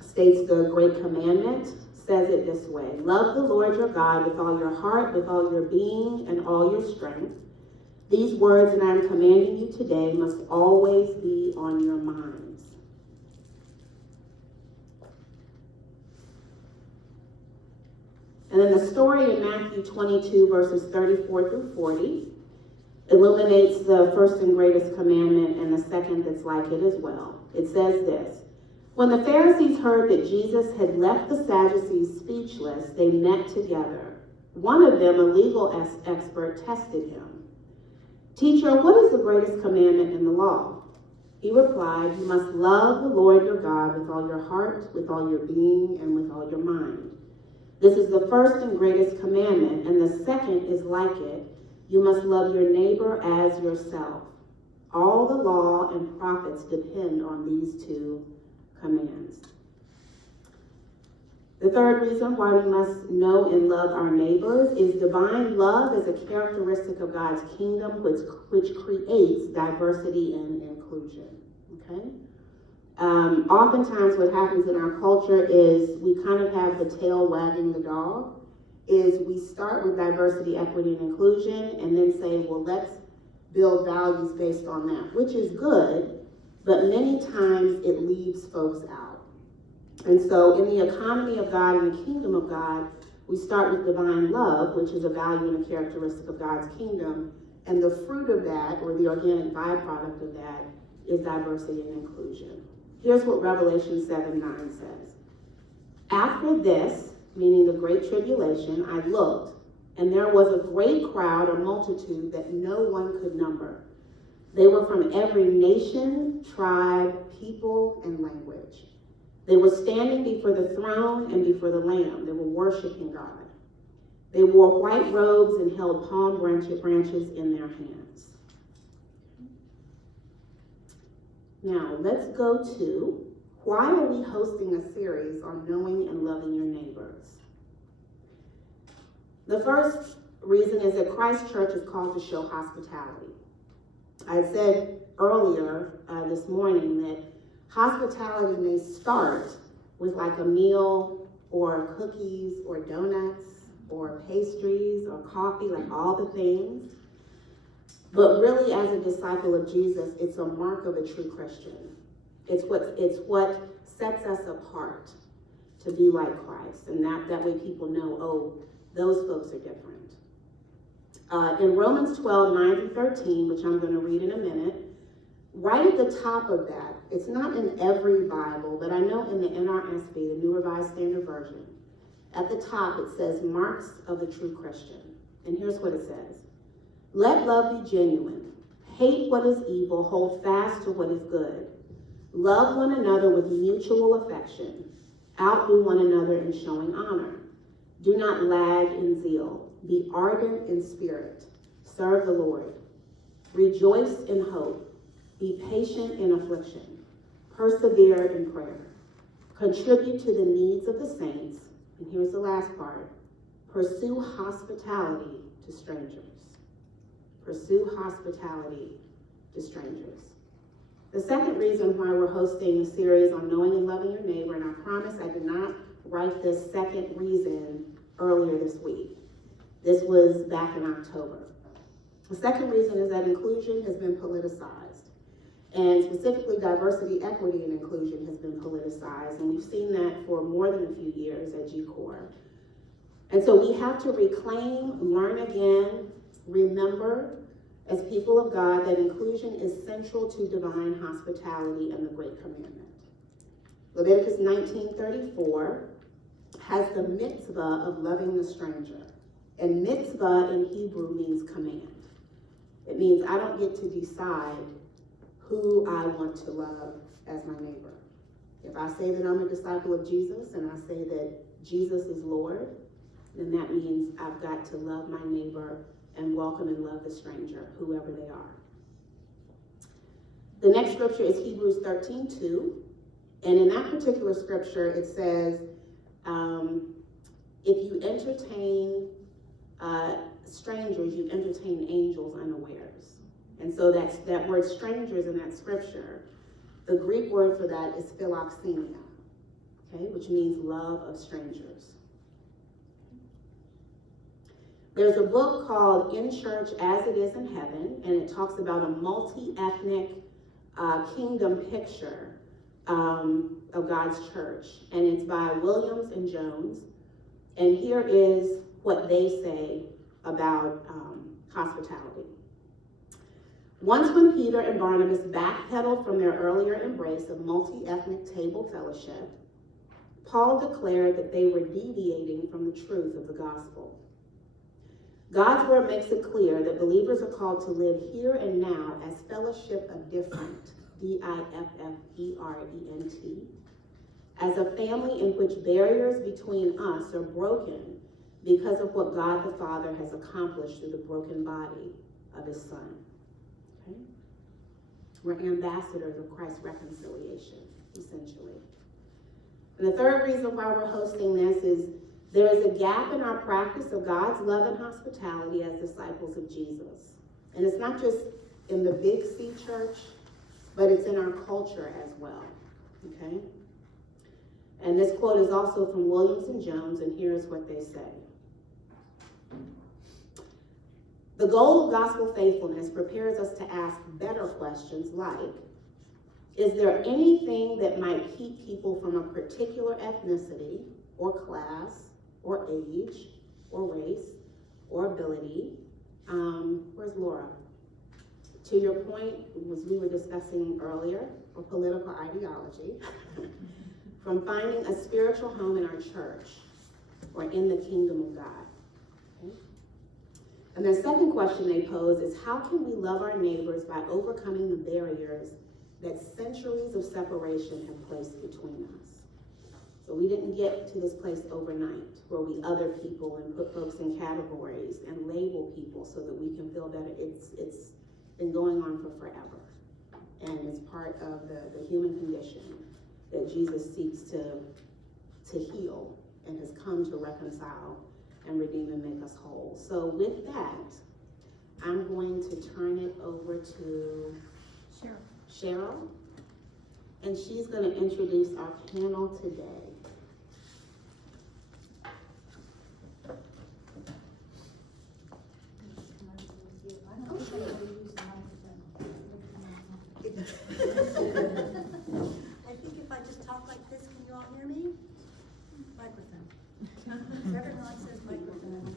states the Great Commandment, says it this way: love the Lord your God with all your heart, with all your being, and all your strength. These words that I am commanding you today must always be on your minds. And then the story in Matthew 22, verses 34 through 40, illuminates the first and greatest commandment and the second that's like it as well. It says this: when the Pharisees heard that Jesus had left the Sadducees speechless, they met together. One of them, a legal expert, tested him. Teacher, what is the greatest commandment in the law? He replied, you must love the Lord your God with all your heart, with all your being, and with all your mind. This is the first and greatest commandment, and the second is like it. You must love your neighbor as yourself. All the law and prophets depend on these two commands. The third reason why we must know and love our neighbors is divine love is a characteristic of God's kingdom, which creates diversity and inclusion. Okay? Oftentimes what happens in our culture is we kind of have the tail wagging the dog, is we start with diversity, equity, and inclusion, and then say, well, let's build values based on that, which is good, but many times it leaves folks out. And so in the economy of God and the kingdom of God, we start with divine love, which is a value and a characteristic of God's kingdom, and the fruit of that, or the organic byproduct of that, is diversity and inclusion. Here's what Revelation 7:9 says. After this, meaning the Great Tribulation, I looked, and there was a great crowd or multitude that no one could number. They were from every nation, tribe, people, and language. They were standing before the throne and before the Lamb. They were worshiping God. They wore white robes and held palm branches in their hands. Now, let's go to, why are we hosting a series on knowing and loving your neighbors? The first reason is that Christ Church is called to show hospitality. I said earlier this morning that hospitality may start with like a meal or cookies or donuts or pastries or coffee, like all the things. But really, as a disciple of Jesus, it's a mark of a true Christian. It's what sets us apart to be like Christ. And that way people know, oh, those folks are different. In Romans 12:9-13, which I'm going to read in a minute, right at the top of that, it's not in every Bible, but I know in the NRSV, the New Revised Standard Version, at the top it says, marks of a true Christian. And here's what it says. Let love be genuine. Hate what is evil. Hold fast to what is good. Love one another with mutual affection. Outdo one another in showing honor. Do not lag in zeal. Be ardent in spirit. Serve the Lord. Rejoice in hope. Be patient in affliction. Persevere in prayer. Contribute to the needs of the saints. And here's the last part. Pursue hospitality to strangers. Pursue hospitality to strangers. The second reason why we're hosting a series on knowing and loving your neighbor, and I promise I did not write this second reason earlier this week. This was back in October. The second reason is that inclusion has been politicized, and specifically diversity, equity, and inclusion has been politicized, and we've seen that for more than a few years at GCORE. And so we have to reclaim, learn again, remember as people of God that inclusion is central to divine hospitality and the Great Commandment. Leviticus 19:34 has the mitzvah of loving the stranger. And mitzvah in Hebrew means command. It means I don't get to decide who I want to love as my neighbor. If I say that I'm a disciple of Jesus and I say that Jesus is Lord, then that means I've got to love my neighbor and welcome and love the stranger, whoever they are. The next scripture is Hebrews 13:2. And in that particular scripture, it says, if you entertain strangers, you entertain angels unawares. And so that word strangers in that scripture The Greek word for that is philoxenia, okay, which means love of strangers. There's a book called In Church as It Is in Heaven, and it talks about a multi-ethnic kingdom picture of God's church. And it's by Williams and Jones. And here is what they say about hospitality. Once when Peter and Barnabas backpedaled from their earlier embrace of multi-ethnic table fellowship, Paul declared that they were deviating from the truth of the gospel. God's word makes it clear that believers are called to live here and now as fellowship of different, D-I-F-F-E-R-E-N-T, as a family in which barriers between us are broken because of what God the Father has accomplished through the broken body of his Son. Okay? We're ambassadors of Christ's reconciliation, essentially. And the third reason why we're hosting this is there is a gap in our practice of God's love and hospitality as disciples of Jesus. And it's not just in the Big C church, but it's in our culture as well, okay? And this quote is also from Williams and Jones, and here's what they say. The goal of gospel faithfulness prepares us to ask better questions like, is there anything that might keep people from a particular ethnicity or class or age, or race, or ability? Where's Laura? To your point, was we were discussing earlier, or political ideology, from finding a spiritual home in our church, or in the kingdom of God. Okay? And the second question they pose is, how can we love our neighbors by overcoming the barriers that centuries of separation have placed between us? So we didn't get to this place overnight where we other people and put folks in categories and label people so that we can feel better. It's been going on for forever. And it's part of the human condition that Jesus seeks to heal and has come to reconcile and redeem and make us whole. So with that, I'm going to turn it over to Cheryl. And she's going to introduce our panel today. I think if I just talk like this, can you all hear me? Microphone. Everyone says microphone.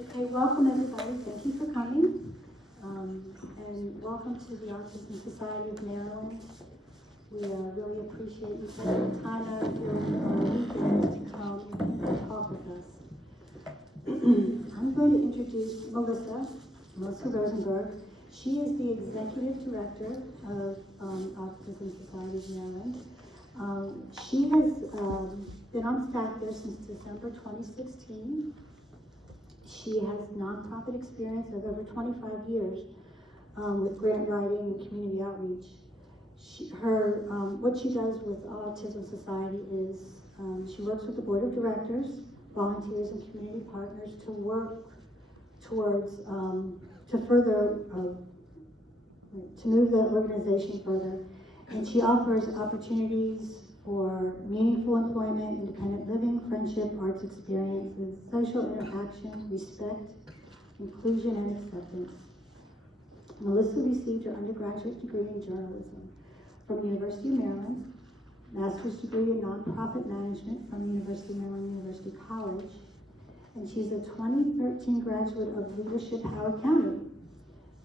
Okay, welcome everybody. Thank you for coming. And welcome to the Autism Society of Maryland. We really appreciate you taking the time out of your weekend to come and talk with us. I'm going to introduce Melissa Rosenberg. She is the Executive Director of Autism Society of Maryland. She has been on staff there since December 2016. She has nonprofit experience of over 25 years with grant writing and community outreach. What she does with Autism Society is she works with the Board of Directors, volunteers, and community partners to work towards to move the organization further. And she offers opportunities for meaningful employment, independent living, friendship, arts experiences, social interaction, respect, inclusion, and acceptance. Melissa received her undergraduate degree in journalism from the University of Maryland, master's degree in nonprofit management from the University of Maryland University College, and she's a 2013 graduate of Leadership Howard County.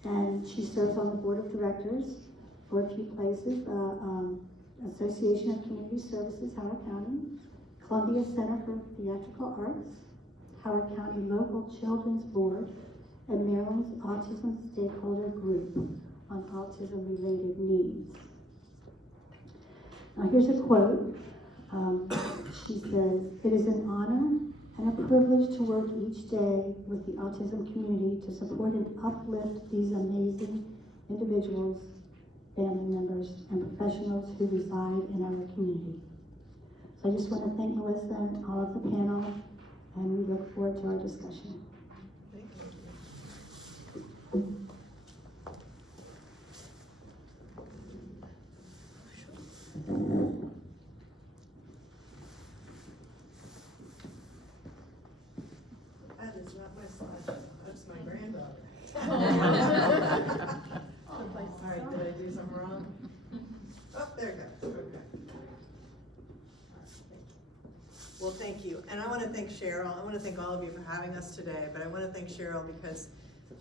And she serves on the board of directors for a few places, Association of Community Services, Howard County, Columbia Center for Theatrical Arts, Howard County Local Children's Board, and Maryland's Autism Stakeholder Group on autism-related needs. Now here's a quote. She says, "It is an honor and a privilege to work each day with the autism community to support and uplift these amazing individuals, family members, and professionals who reside in our community." So I just want to thank Melissa and all of the panel, and we look forward to our discussion. Well, thank you. And I want to thank Cheryl. I want to thank all of you for having us today, but I want to thank Cheryl because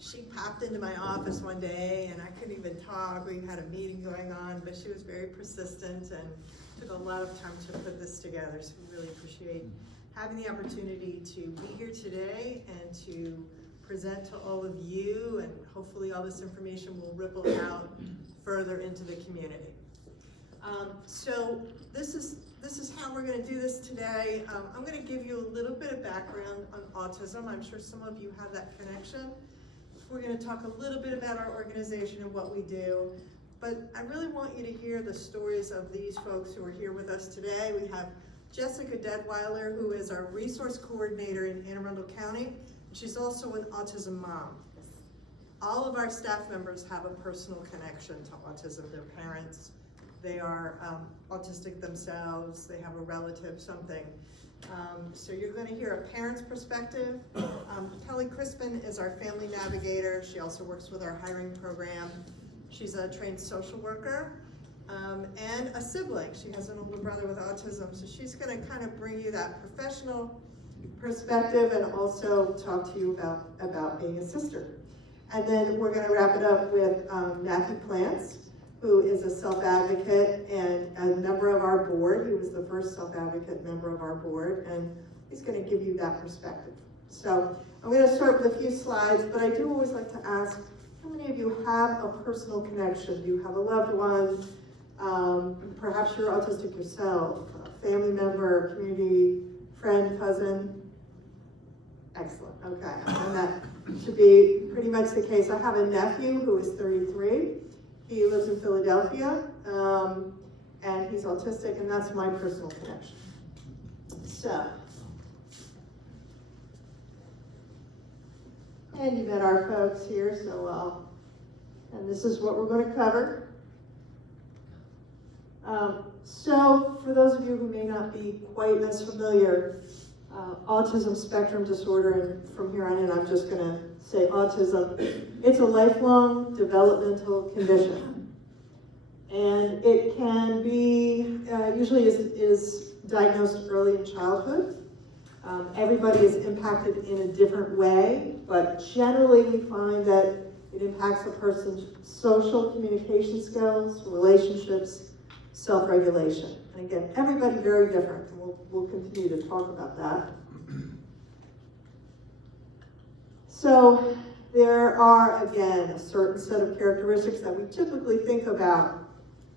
she popped into my office one day and I couldn't even talk. We had a meeting going on, but she was very persistent and took a lot of time to put this together. So we really appreciate having the opportunity to be here today and to present to all of you, and hopefully all this information will ripple out further into the community. So this is how we're going to do this today. I'm going to give you a little bit of background on autism. I'm sure some of you have that connection. We're going to talk a little bit about our organization and what we do, but I really want you to hear the stories of these folks who are here with us today. We have Jessica Deadweiler, who is our resource coordinator in Anne Arundel County. She's also an autism mom. All of our staff members have a personal connection to autism. Their parents, they are autistic themselves, they have a relative, something. So you're going to hear a parent's perspective. Kelly Crispin is our family navigator. She also works with our hiring program. She's a trained social worker and a sibling. She has an older brother with autism, so she's going to kind of bring you that professional perspective and also talk to you about being a sister. And then we're going to wrap it up with Matthew Plants, who is a self-advocate and a member of our board. He was the first self-advocate member of our board, and he's going to give you that perspective. So I'm going to start with a few slides, but I do always like to ask, how many of you have a personal connection? Do you have a loved one? Perhaps you're autistic yourself, a family member, community friend, cousin? Excellent, okay. And that should be pretty much the case. I have a nephew who is 33. He lives in Philadelphia, and he's autistic, and that's my personal connection. So, and you met our folks here, so, and this is what we're going to cover. So, for those of you who may not be quite as familiar, autism spectrum disorder, and from here on in I'm just going to say autism, it's a lifelong developmental condition. And it can be, usually is diagnosed early in childhood. Everybody is impacted in a different way, but generally we find that it impacts a person's social communication skills, relationships, self-regulation. And again, everybody very different, and we'll continue to talk about that. So there are, again, a certain set of characteristics that we typically think about.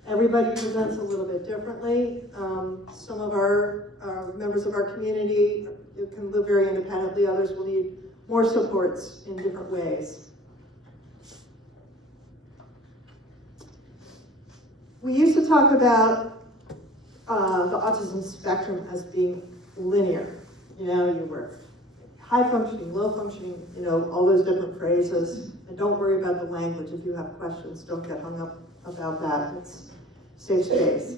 Everybody presents a little bit differently. Some of our members of our community can live very independently. Others will need more supports in different ways. We used to talk about the autism spectrum as being linear. You know, you were high functioning, low functioning, you know, all those different phrases. And don't worry about the language. If you have questions, don't get hung up about that. It's safe space.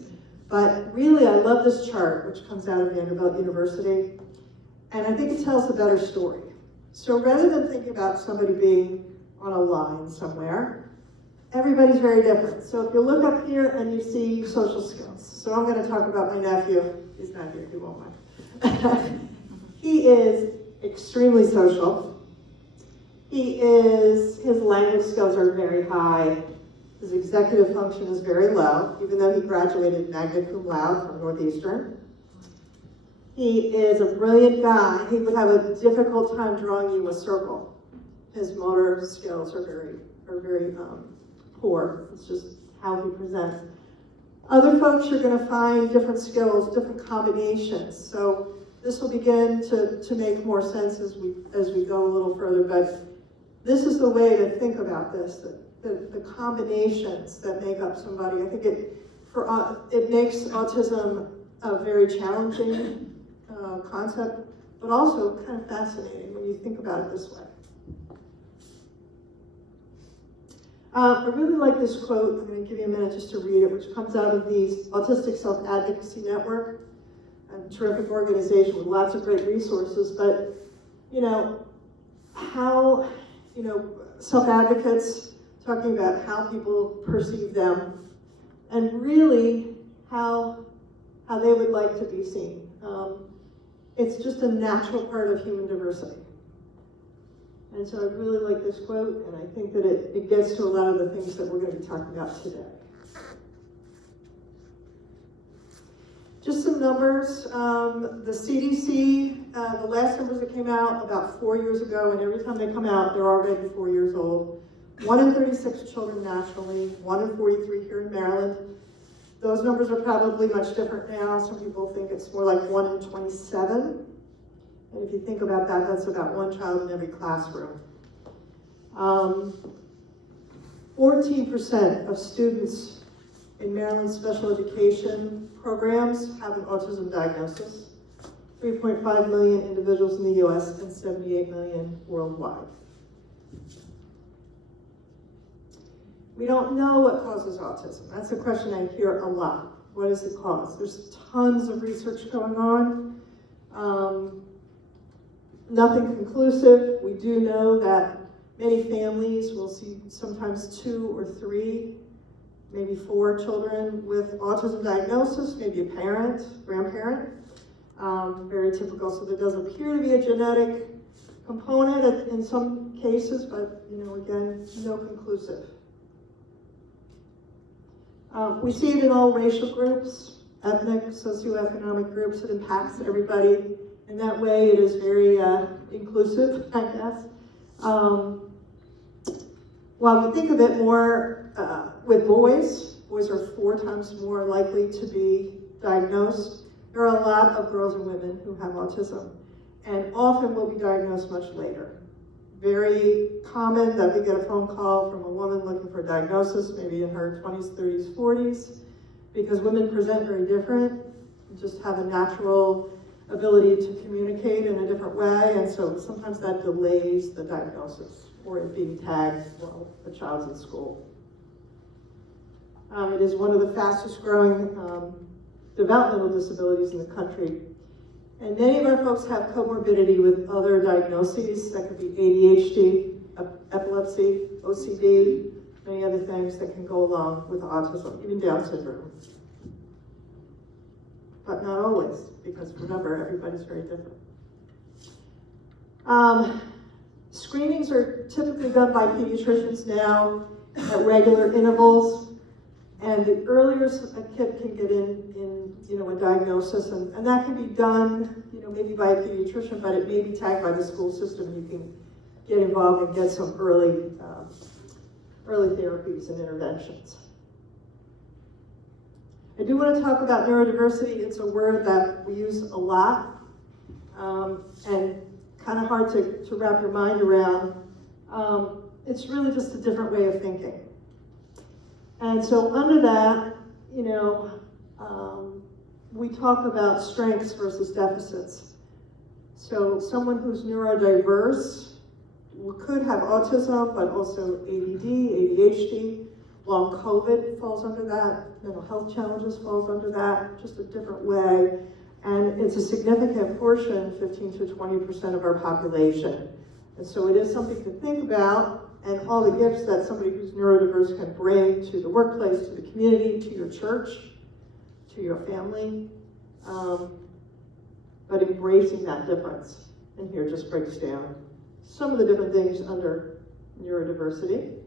But really, I love this chart, which comes out of Vanderbilt University. And I think it tells a better story. So rather than thinking about somebody being on a line somewhere, everybody's very different. So if you look up here and you see social skills. So I'm going to talk about my nephew. He's not here, he won't mind. He is extremely social. His language skills are very high. His executive function is very low, even though he graduated magna cum laude from Northeastern. He is a brilliant guy. He would have a difficult time drawing you a circle. His motor skills are very poor. It's just how he presents. Other folks, you're going to find different skills, different combinations. So this will begin to make more sense as we go a little further. But this is the way to think about this: the combinations that make up somebody. I think it makes autism a very challenging concept, but also kind of fascinating when you think about it this way. I really like this quote. I'm going to give you a minute just to read it, which comes out of the Autistic Self-Advocacy Network, a terrific organization with lots of great resources. But, you know, how, you know, self-advocates talking about how people perceive them and really how they would like to be seen. It's just a natural part of human diversity. And so I really like this quote, and I think that it gets to a lot of the things that we're going to be talking about today. Just some numbers. The CDC, the last numbers that came out about 4 years ago, and every time they come out, they're already 4 years old. 1 in 36 children nationally, 1 in 43 here in Maryland. Those numbers are probably much different now. Some people think it's more like 1 in 27. And if you think about that, that's about 1 child in every classroom. 14% of students in Maryland's special education programs have an autism diagnosis. 3.5 million individuals in the US and 78 million worldwide. We don't know what causes autism. That's a question I hear a lot. What does it cause? There's tons of research going on. Nothing conclusive. We do know that many families will see sometimes 2 or 3, maybe 4 children with autism diagnosis, maybe a parent, grandparent. Very typical, so there does appear to be a genetic component in some cases, but again, no conclusive. We see it in all racial groups, ethnic, socioeconomic groups. It impacts everybody. In that way, it is very inclusive, I guess. While we think of it more with boys are 4 times more likely to be diagnosed. There are a lot of girls and women who have autism, and often will be diagnosed much later. Very common that we get a phone call from a woman looking for a diagnosis, maybe in her 20s, 30s, 40s, because women present very different, just have a natural ability to communicate in a different way, and so sometimes that delays the diagnosis or it being tagged while the child's in school. It is one of the fastest growing developmental disabilities in the country. And many of our folks have comorbidity with other diagnoses. That could be ADHD, epilepsy, OCD, many other things that can go along with autism, even Down syndrome. But not always, because remember, everybody's very different. Screenings are typically done by pediatricians now at regular intervals. And the earlier a kid can get in a diagnosis, and that can be done, maybe by a pediatrician, but it may be tagged by the school system, and you can get involved and get some early therapies and interventions. I do want to talk about neurodiversity. It's a word that we use a lot, and kind of hard to wrap your mind around. It's really just a different way of thinking. And so under that, we talk about strengths versus deficits. So someone who's neurodiverse could have autism, but also ADD, ADHD. Long COVID falls under that. Mental health challenges falls under that, just a different way. And it's a significant portion, 15 to 20% of our population. And so it is something to think about, and all the gifts that somebody who's neurodiverse can bring to the workplace, to the community, to your church, to your family, but embracing that difference. And here just breaks down some of the different things under neurodiversity.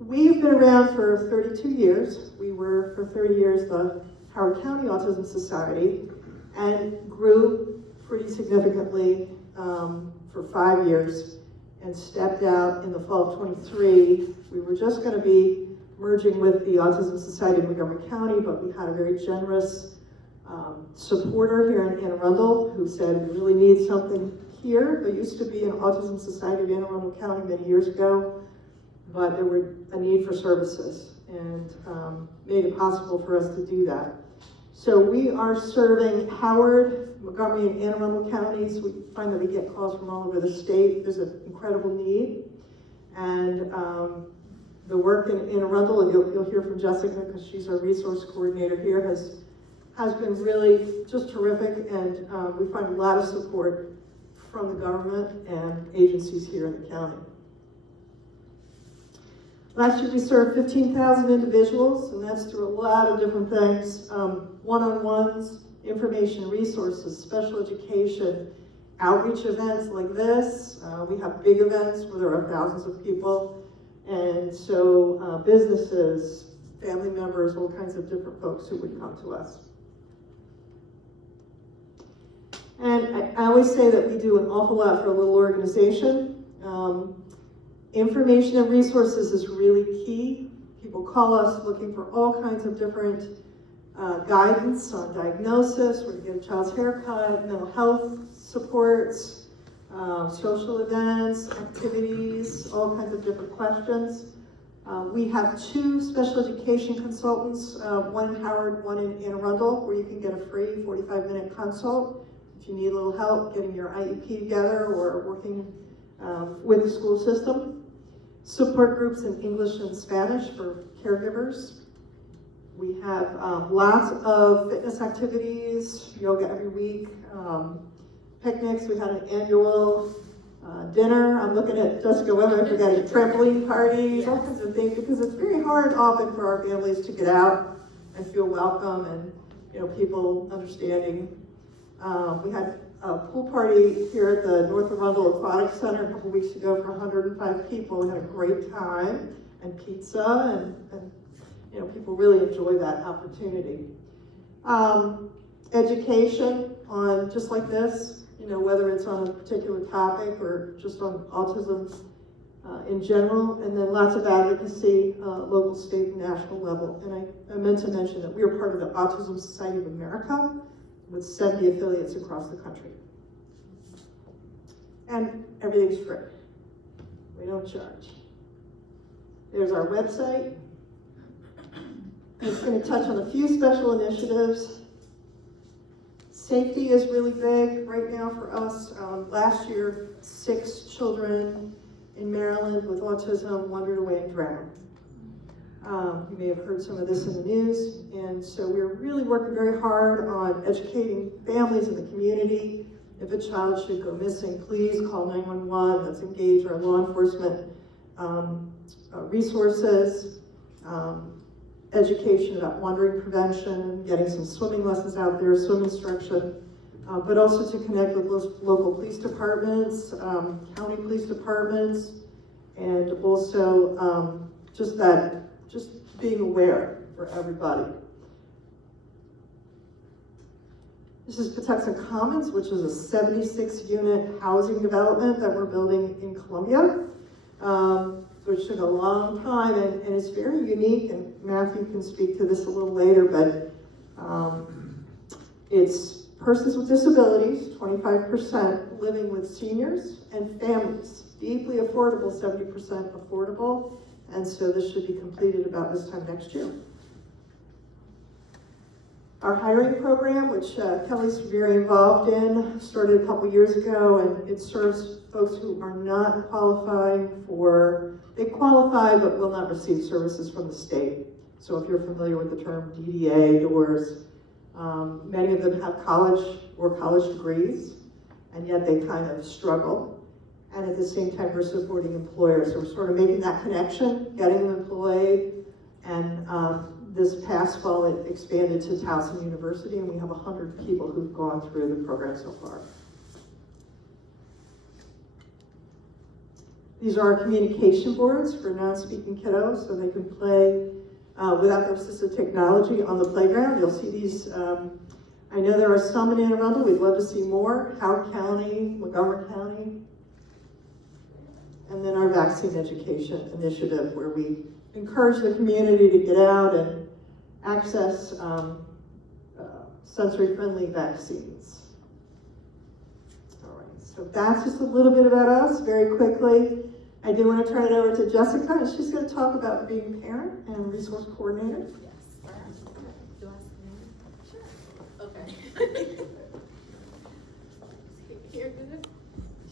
We've been around for 32 years. We were, for 30 years, the Howard County Autism Society, and grew pretty significantly for 5 years, and stepped out in the fall of 23. We were just going to be merging with the Autism Society of Montgomery County, but we had a very generous supporter here in Anne Arundel who said, we really need something here. There used to be an Autism Society of Anne Arundel County many years ago, but there were a need for services, and made it possible for us to do that. So we are serving Howard, Montgomery, and Anne Arundel counties. We find that we get calls from all over the state. There's an incredible need. And the work in Anne Arundel, and you'll hear from Jessica because she's our resource coordinator here, has been really just terrific. And we find a lot of support from the government and agencies here in the county. Last year we served 15,000 individuals, and that's through a lot of different things. One-on-ones, information resources, special education, outreach events like this. We have big events where there are thousands of people. And so businesses, family members, all kinds of different folks who would come to us. And I always say that we do an awful lot for a little organization. Information and resources is really key. People call us looking for all kinds of different guidance on diagnosis, where to get a child's haircut, mental health supports, social events, activities, all kinds of different questions. We have 2 special education consultants, one in Howard, one in Anne Arundel, where you can get a free 45-minute consult if you need a little help getting your IEP together or working with the school system. Support groups in English and Spanish for caregivers. We have lots of fitness activities, yoga every week, picnics. We had an annual dinner. I'm looking at Jessica Weber forgetting trampoline parties, all kinds of things, because it's very hard often for our families to get out and feel welcome and people understanding. We had a pool party here at the North Arundel Aquatic Center a couple weeks ago for 105 people. We had a great time, and pizza, and people really enjoy that opportunity. Education on just like this, whether it's on a particular topic or just on autism in general, and then lots of advocacy, local, state, and national level. And I meant to mention that we are part of the Autism Society of America with 70 affiliates across the country. And everything's free. We don't charge. There's our website. It's going to touch on a few special initiatives. Safety is really big right now for us. Last year, 6 children in Maryland with autism wandered away and drowned. You may have heard some of this in the news, and so we're really working very hard on educating families in the community. If a child should go missing, please call 911. Let's engage our law enforcement resources, education about wandering prevention, getting some swimming lessons out there, swim instruction, but also to connect with local police departments, county police departments, and also just being aware for everybody. This is Patuxent Commons, which is a 76-unit housing development that we're building in Columbia, which took a long time, and it's very unique, and Matthew can speak to this a little later, but it's persons with disabilities, 25%, living with seniors and families, deeply affordable, 70% affordable, and so this should be completed about this time next year. Our hiring program, which Kelly's very involved in, started a couple years ago, and it serves folks who are not qualifying for, they qualify but will not receive services from the state. So if you're familiar with the term DDA, DOORS, many of them have college or college degrees, and yet they kind of struggle. And at the same time, we're supporting employers. So we're sort of making that connection, getting them employed, and this past fall, it expanded to Towson University, and we have 100 people who've gone through the program so far. These are our communication boards for non-speaking kiddos, so they can play without their assistive technology on the playground. You'll see these, I know there are some in Anne Arundel. We'd love to see more. Howard County, Montgomery County. And then our vaccine education initiative, where we encourage the community to get out and access sensory-friendly vaccines. All right, so that's just a little bit about us, very quickly. I do want to turn it over to Jessica, and she's going to talk about being a parent and resource coordinator. Yes. Do I say sure. Okay. Here, good?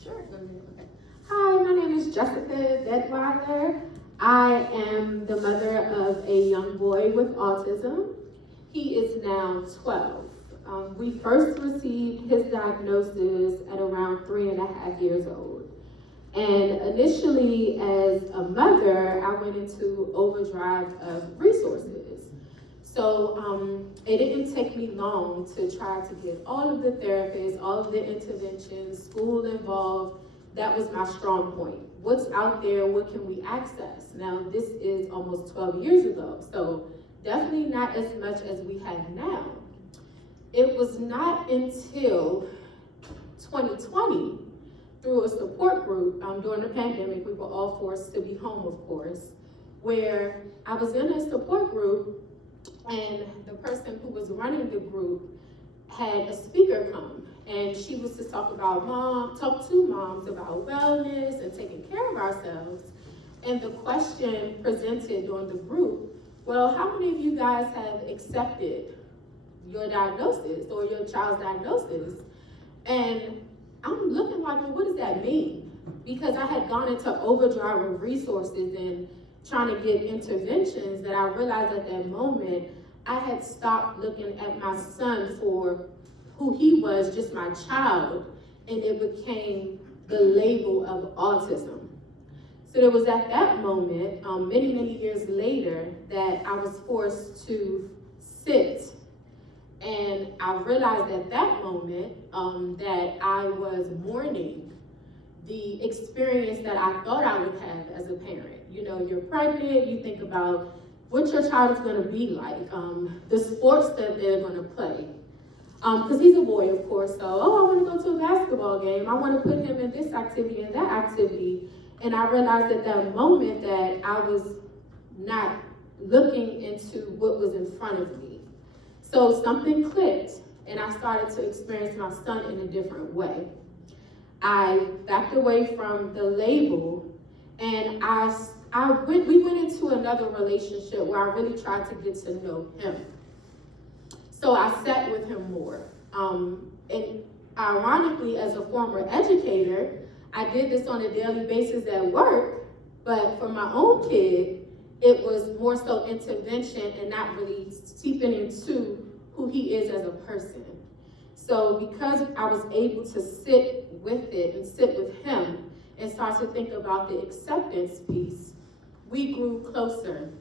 Sure, go ahead. Okay. Hi, my name is Jessica Detweiler. I am the mother of a young boy with autism. He is now 12. We first received his diagnosis at around 3.5 years old. And initially, as a mother, I went into overdrive of resources. So it didn't take me long to try to get all of the therapists, all of the interventions, school involved. That was my strong point. What's out there? What can we access? Now, this is almost 12 years ago, so definitely not as much as we have now. It was not until 2020, through a support group during the pandemic, we were all forced to be home, of course, where I was in a support group and the person who was running the group had a speaker come, and she was to talk to moms about wellness and taking care of ourselves. And the question presented during the group, well, how many of you guys have accepted your diagnosis or your child's diagnosis? And I'm looking like, well, what does that mean? Because I had gone into overdrive of resources and trying to get interventions, that I realized at that moment, I had stopped looking at my son for who he was, just my child, and it became the label of autism. So it was at that moment, many, many years later, that I was forced to sit. And I realized at that moment that I was mourning the experience that I thought I would have as a parent. You know, you're pregnant, you think about what your child is going to be like, the sports that they're going to play. Because he's a boy, of course, so, I want to go to a basketball game. I want to put him in this activity and that activity. And I realized at that moment that I was not looking into what was in front of me. So something clicked, and I started to experience my son in a different way. I backed away from the label, and we went into another relationship where I really tried to get to know him. So I sat with him more. And ironically, as a former educator, I did this on a daily basis at work, but for my own kid, it was more so intervention and not really seeping into who he is as a person. So because I was able to sit with it and sit with him and start to think about the acceptance piece, we grew closer.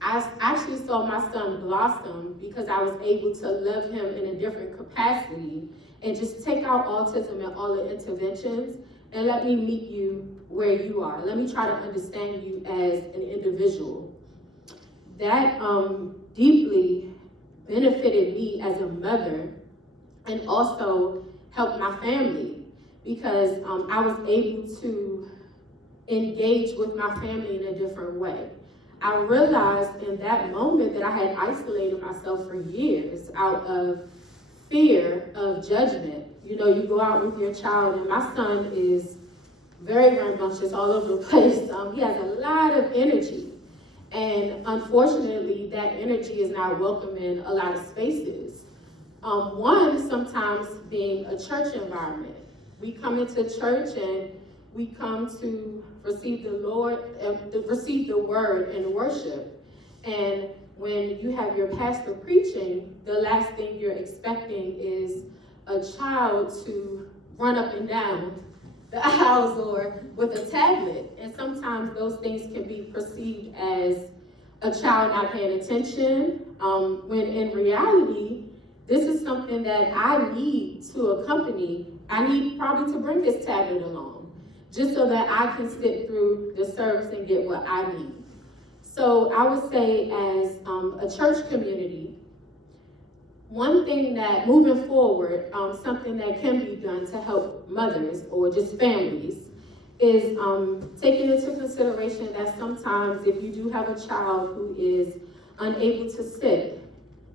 I actually saw my son blossom because I was able to love him in a different capacity and just take out autism and all the interventions and let me meet you where you are. Let me try to understand you as an individual. That deeply benefited me as a mother and also helped my family because I was able to engage with my family in a different way. I realized in that moment that I had isolated myself for years out of fear of judgment. You know, you go out with your child, and my son is very rambunctious all over the place. He has a lot of energy. And unfortunately, that energy is not welcome in a lot of spaces. One, sometimes being a church environment. We come into church and we come to receive the Lord, receive the word and worship. And when you have your pastor preaching, the last thing you're expecting is a child to run up and down the aisles or with a tablet. And sometimes those things can be perceived as a child not paying attention, when in reality, this is something that I need to accompany. I need probably to bring this tablet along, just so that I can sit through the service and get what I need. So I would say as a church community, one thing that moving forward, something that can be done to help mothers or just families is taking into consideration that sometimes if you do have a child who is unable to sit,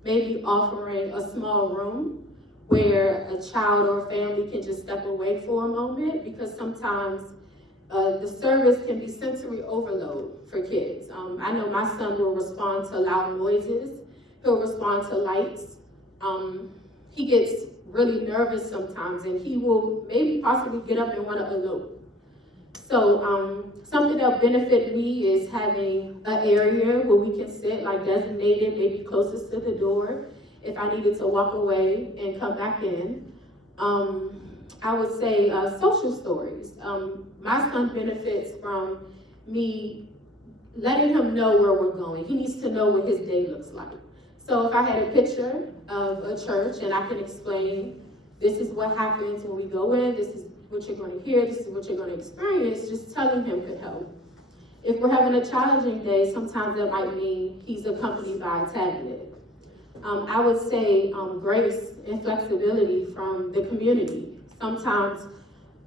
maybe offering a small room where a child or family can just step away for a moment, because sometimes the service can be sensory overload for kids. I know my son will respond to loud noises. He'll respond to lights. He gets really nervous sometimes, and he will maybe possibly get up and want to elope. So something that'll benefit me is having an area where we can sit, like designated, maybe closest to the door, if I needed to walk away and come back in. I would say social stories. My son benefits from me letting him know where we're going. He needs to know what his day looks like. So if I had a picture of a church and I can explain, this is what happens when we go in, this is what you're going to hear, this is what you're going to experience, just telling him could help. If we're having a challenging day, sometimes that might mean he's accompanied by a tablet. I would say grace and flexibility from the community. Sometimes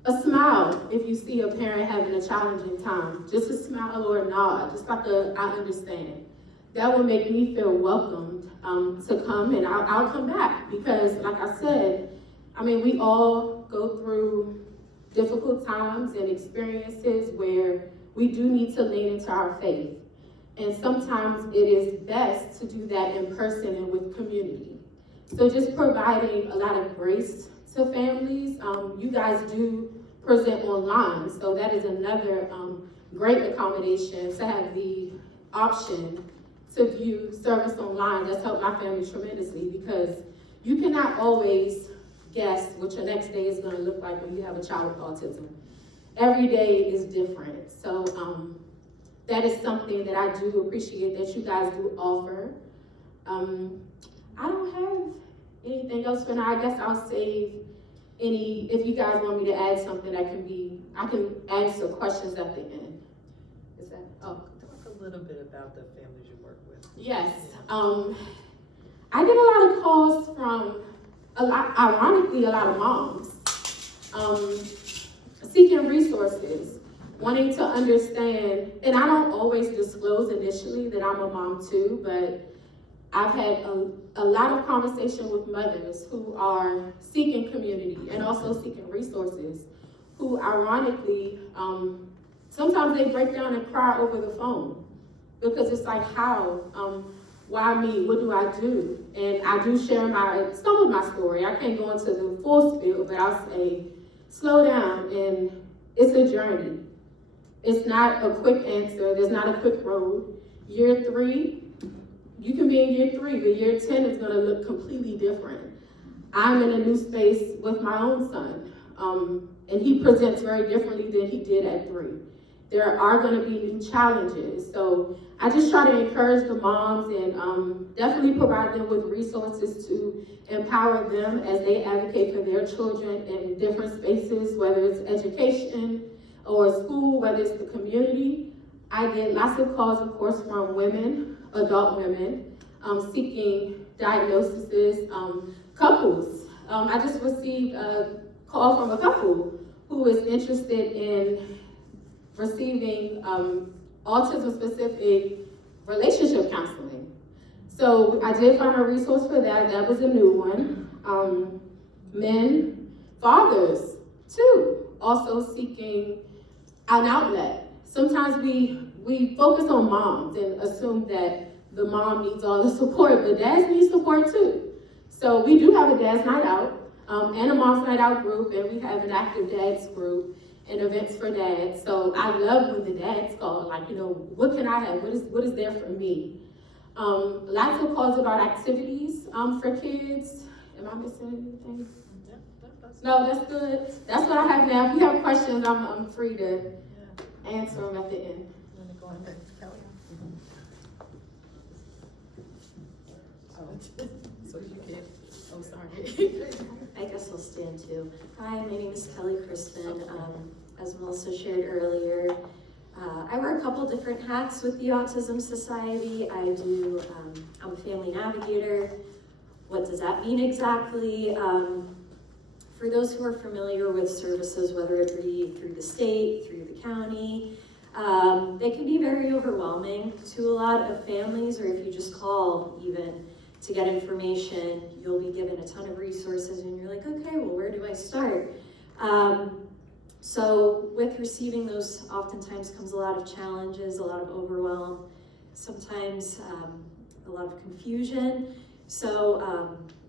a smile if you see a parent having a challenging time. Just a smile or a nod, just like I understand. That will make me feel welcomed to come, and I'll come back because, like I said, I mean, we all go through difficult times and experiences where we do need to lean into our faith. And sometimes it is best to do that in person and with community. So just providing a lot of grace to families. You guys do present online, so that is another great accommodation to have the option to view service online. That's helped my family tremendously because you cannot always guess what your next day is going to look like when you have a child with autism. Every day is different. So that is something that I do appreciate that you guys do offer. I don't have anything else for now. I guess I'll save any, if you guys want me to add something that can be, I can answer questions at the end. Is that, oh. Talk a little bit about the families you work with. Yes, I get a lot of calls from, ironically, a lot of moms seeking resources, wanting to understand, and I don't always disclose initially that I'm a mom too, but I've had a lot of conversation with mothers who are seeking community and also seeking resources, who ironically, sometimes they break down and cry over the phone because it's like, how, why me, what do I do? And I do share some of my story. I can't go into the full spiel, but I'll say, slow down, and it's a journey. It's not a quick answer, there's not a quick road. Year 3, you can be in year 3, but year 10 is gonna look completely different. I'm in a new space with my own son, and he presents very differently than he did at 3. There are gonna be new challenges. So I just try to encourage the moms and definitely provide them with resources to empower them as they advocate for their children in different spaces, whether it's education or school, whether it's the community. I get lots of calls, of course, from women, adult women, seeking diagnoses, couples. I just received a call from a couple who is interested in receiving autism-specific relationship counseling. So I did find a resource for that. That was a new one. Men, fathers, too, also seeking an outlet. Sometimes we focus on moms and assume that the mom needs all the support, but dads need support too. So we do have a dad's night out and a mom's night out group, and we have an active dads group and events for dads. So I love when the dads call, like, you know, what can I have? What is there for me? Lots of calls about activities for kids. Am I missing anything? No, that's good. That's what I have now. If you have questions, I'm free to answer them at the end. I'm gonna go on to Kelly. So you can, oh, sorry. I guess I'll stand too. Hi, my name is Kelly Crispin. As Melissa shared earlier, I wear a couple different hats with the Autism Society. I'm a family navigator. What does that mean exactly? For those who are familiar with services, whether it be through the state, through the county, they can be very overwhelming to a lot of families, or if you just call even to get information, you'll be given a ton of resources and you're like, okay, well, where do I start? So with receiving those, oftentimes comes a lot of challenges, a lot of overwhelm, sometimes a lot of confusion. So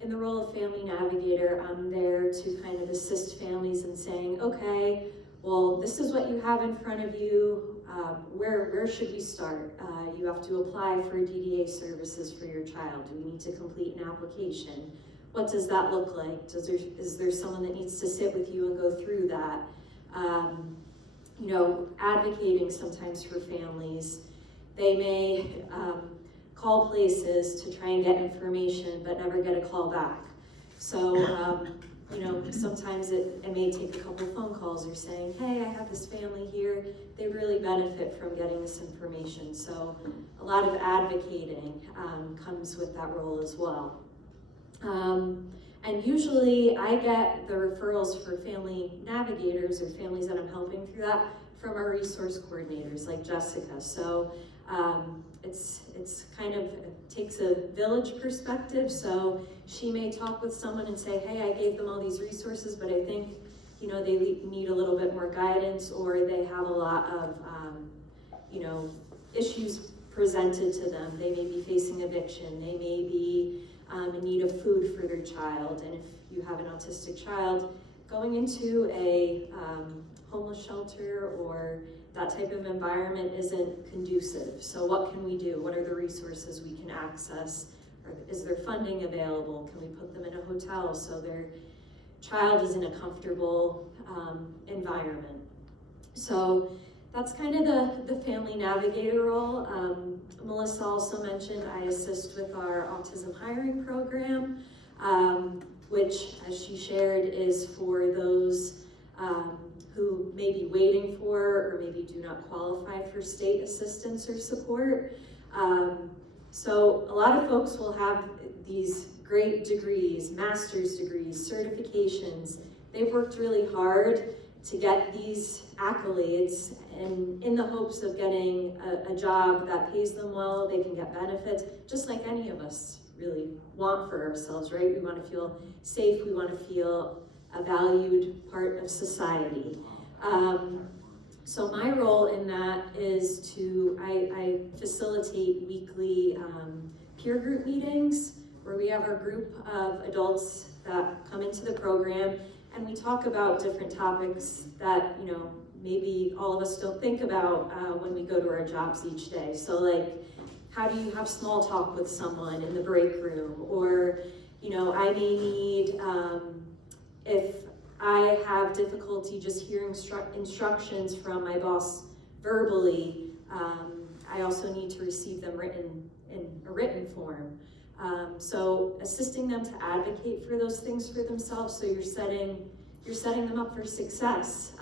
in the role of family navigator, I'm there to kind of assist families in saying, okay, well, this is what you have in front of you. Where should we start? You have to apply for DDA services for your child. Do we need to complete an application? what does that look like? Is there someone that needs to sit with you and go through that? You know, advocating sometimes for families. They may call places to try and get information, but never get a call back. So, you know, sometimes it may take a couple phone calls or saying, hey, I have this family here, they really benefit from getting this information. So a lot of advocating comes with that role as well. And usually I get the referrals for family navigators or families that I'm helping through that from our resource coordinators like Jessica. So it's kind of, it takes a village perspective. So she may talk with someone and say, hey, I gave them all these resources, but I think, you know, they need a little bit more guidance, or they have a lot of, you know, issues presented to them. They may be facing eviction. They may be in need of food for their child. And if you have an autistic child, going into a homeless shelter or that type of environment isn't conducive. So what can we do? What are the resources we can access? Is there funding available? Can we put them in a hotel so their child is in a comfortable environment? So that's kind of the family navigator role. Melissa also mentioned I assist with our autism hiring program, which, as she shared, is for those who may be waiting for or maybe do not qualify for state assistance or support. So a lot of folks will have these great degrees, master's degrees, certifications. They've worked really hard to get these accolades, and in the hopes of getting a job that pays them well, they can get benefits, just like any of us really want for ourselves, right? We want to feel safe, we want to feel a valued part of society. So my role in that is I facilitate weekly peer group meetings where we have our group of adults that come into the program, and we talk about different topics that, you know, maybe all of us don't think about when we go to our jobs each day. So like, how do you have small talk with someone in the break room? Or, you know, I may need, if I have difficulty just hearing instructions from my boss verbally, I also need to receive them written in a written form. So assisting them to advocate for those things for themselves, so you're setting them up for success.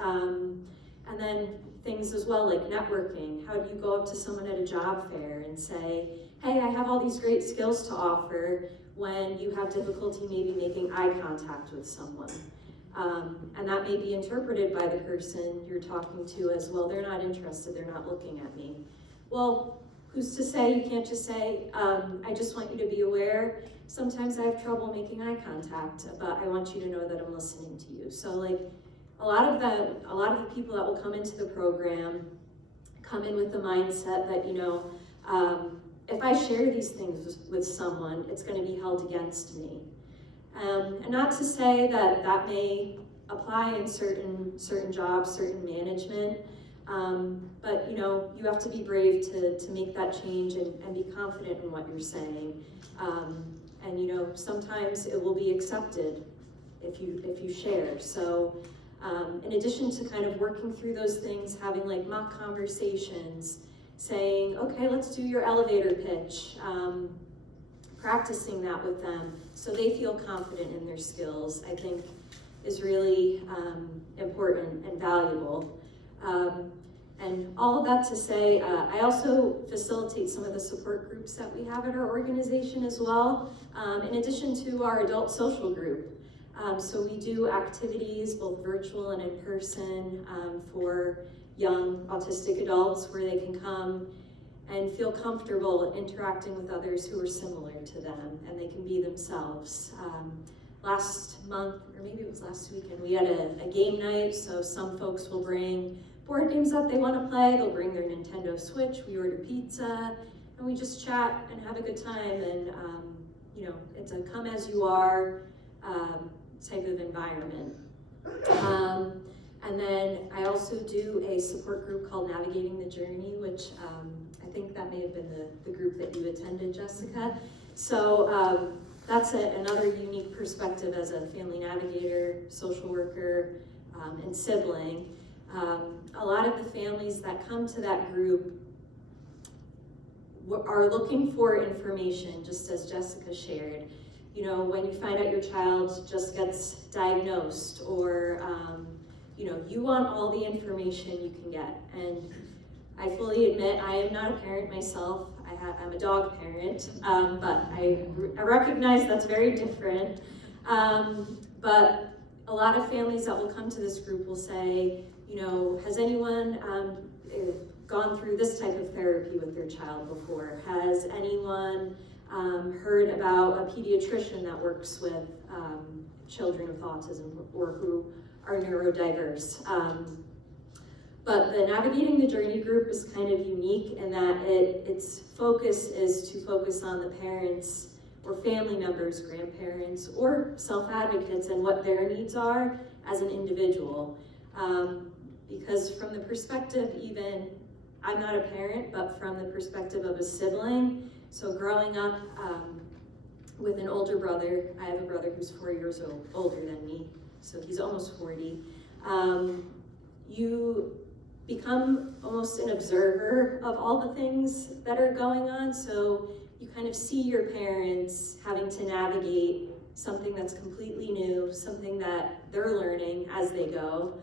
And then things as well like networking. How do you go up to someone at a job fair and say, hey, I have all these great skills to offer, when you have difficulty maybe making eye contact with someone? And that may be interpreted by the person you're talking to as, well, they're not interested, they're not looking at me. Well, who's to say? You can't just say, I just want you to be aware, sometimes I have trouble making eye contact, but I want you to know that I'm listening to you. So like, a lot of the people that will come into the program come in with the mindset that, you know, if I share these things with someone, it's going to be held against me. And not to say that that may apply in certain jobs, certain management, but you know, you have to be brave to make that change and be confident in what you're saying. And you know, sometimes it will be accepted if you share. So in addition to kind of working through those things, having like mock conversations, saying, okay, let's do your elevator pitch, practicing that with them so they feel confident in their skills, I think is really important and valuable. And all of that to say, I also facilitate some of the support groups that we have at our organization as well, in addition to our adult social group. So we do activities, both virtual and in person, for young autistic adults where they can come and feel comfortable interacting with others who are similar to them, and they can be themselves. Last month, or maybe it was last weekend, we had a game night, so some folks will bring board games that they want to play, they'll bring their Nintendo Switch, we order pizza, and we just chat and have a good time, and you know, it's a come as you are type of environment. And then I also do a support group called Navigating the Journey, which I think that may have been the group that you attended, Jessica. So that's another unique perspective as a family navigator, social worker, and sibling. A lot of the families that come to that group are looking for information, just as Jessica shared. You know, when you find out your child just gets diagnosed, or you want all the information you can get. And I fully admit I am not a parent myself. I'm a dog parent, but I recognize that's very different. But a lot of families that will come to this group will say, has anyone gone through this type of therapy with their child before? Has anyone heard about a pediatrician that works with children with autism or who are neurodiverse? But the Navigating the Journey group is kind of unique in that its focus is to focus on the parents or family members, grandparents, or self-advocates and what their needs are as an individual. Because from the perspective even, I'm not a parent, but from the perspective of a sibling, so growing up with an older brother, I have a brother who's 4 years older than me, so he's almost 40, you become almost an observer of all the things that are going on, so you kind of see your parents having to navigate something that's completely new, something that they're learning as they go.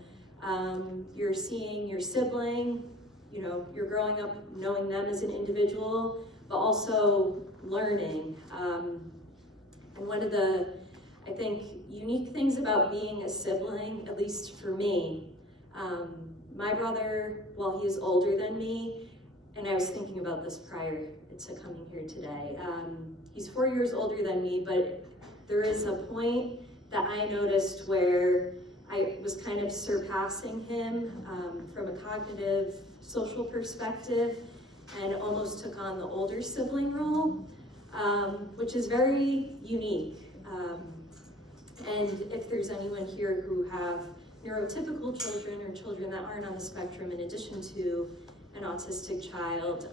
You're seeing your sibling, you're growing up knowing them as an individual, but also learning. And one of the, I think, unique things about being a sibling, at least for me, my brother, while he is older than me, and I was thinking about this prior to coming here today, he's 4 years older than me, but there is a point that I noticed where I was kind of surpassing him from a cognitive, social perspective, and almost took on the older sibling role, which is very unique. And if there's anyone here who have neurotypical children or children that aren't on the spectrum in addition to an autistic child,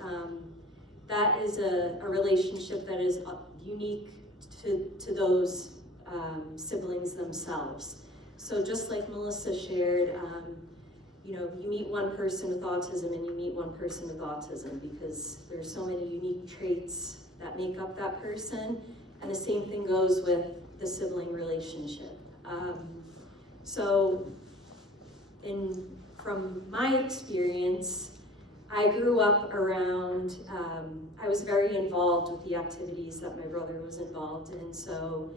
that is a relationship that is unique to those siblings themselves. So just like Melissa shared, you meet one person with autism and you meet one person with autism because there's so many unique traits that make up that person, and the same thing goes with the sibling relationship. So from my experience, I grew up around, I was very involved with the activities that my brother was involved in. So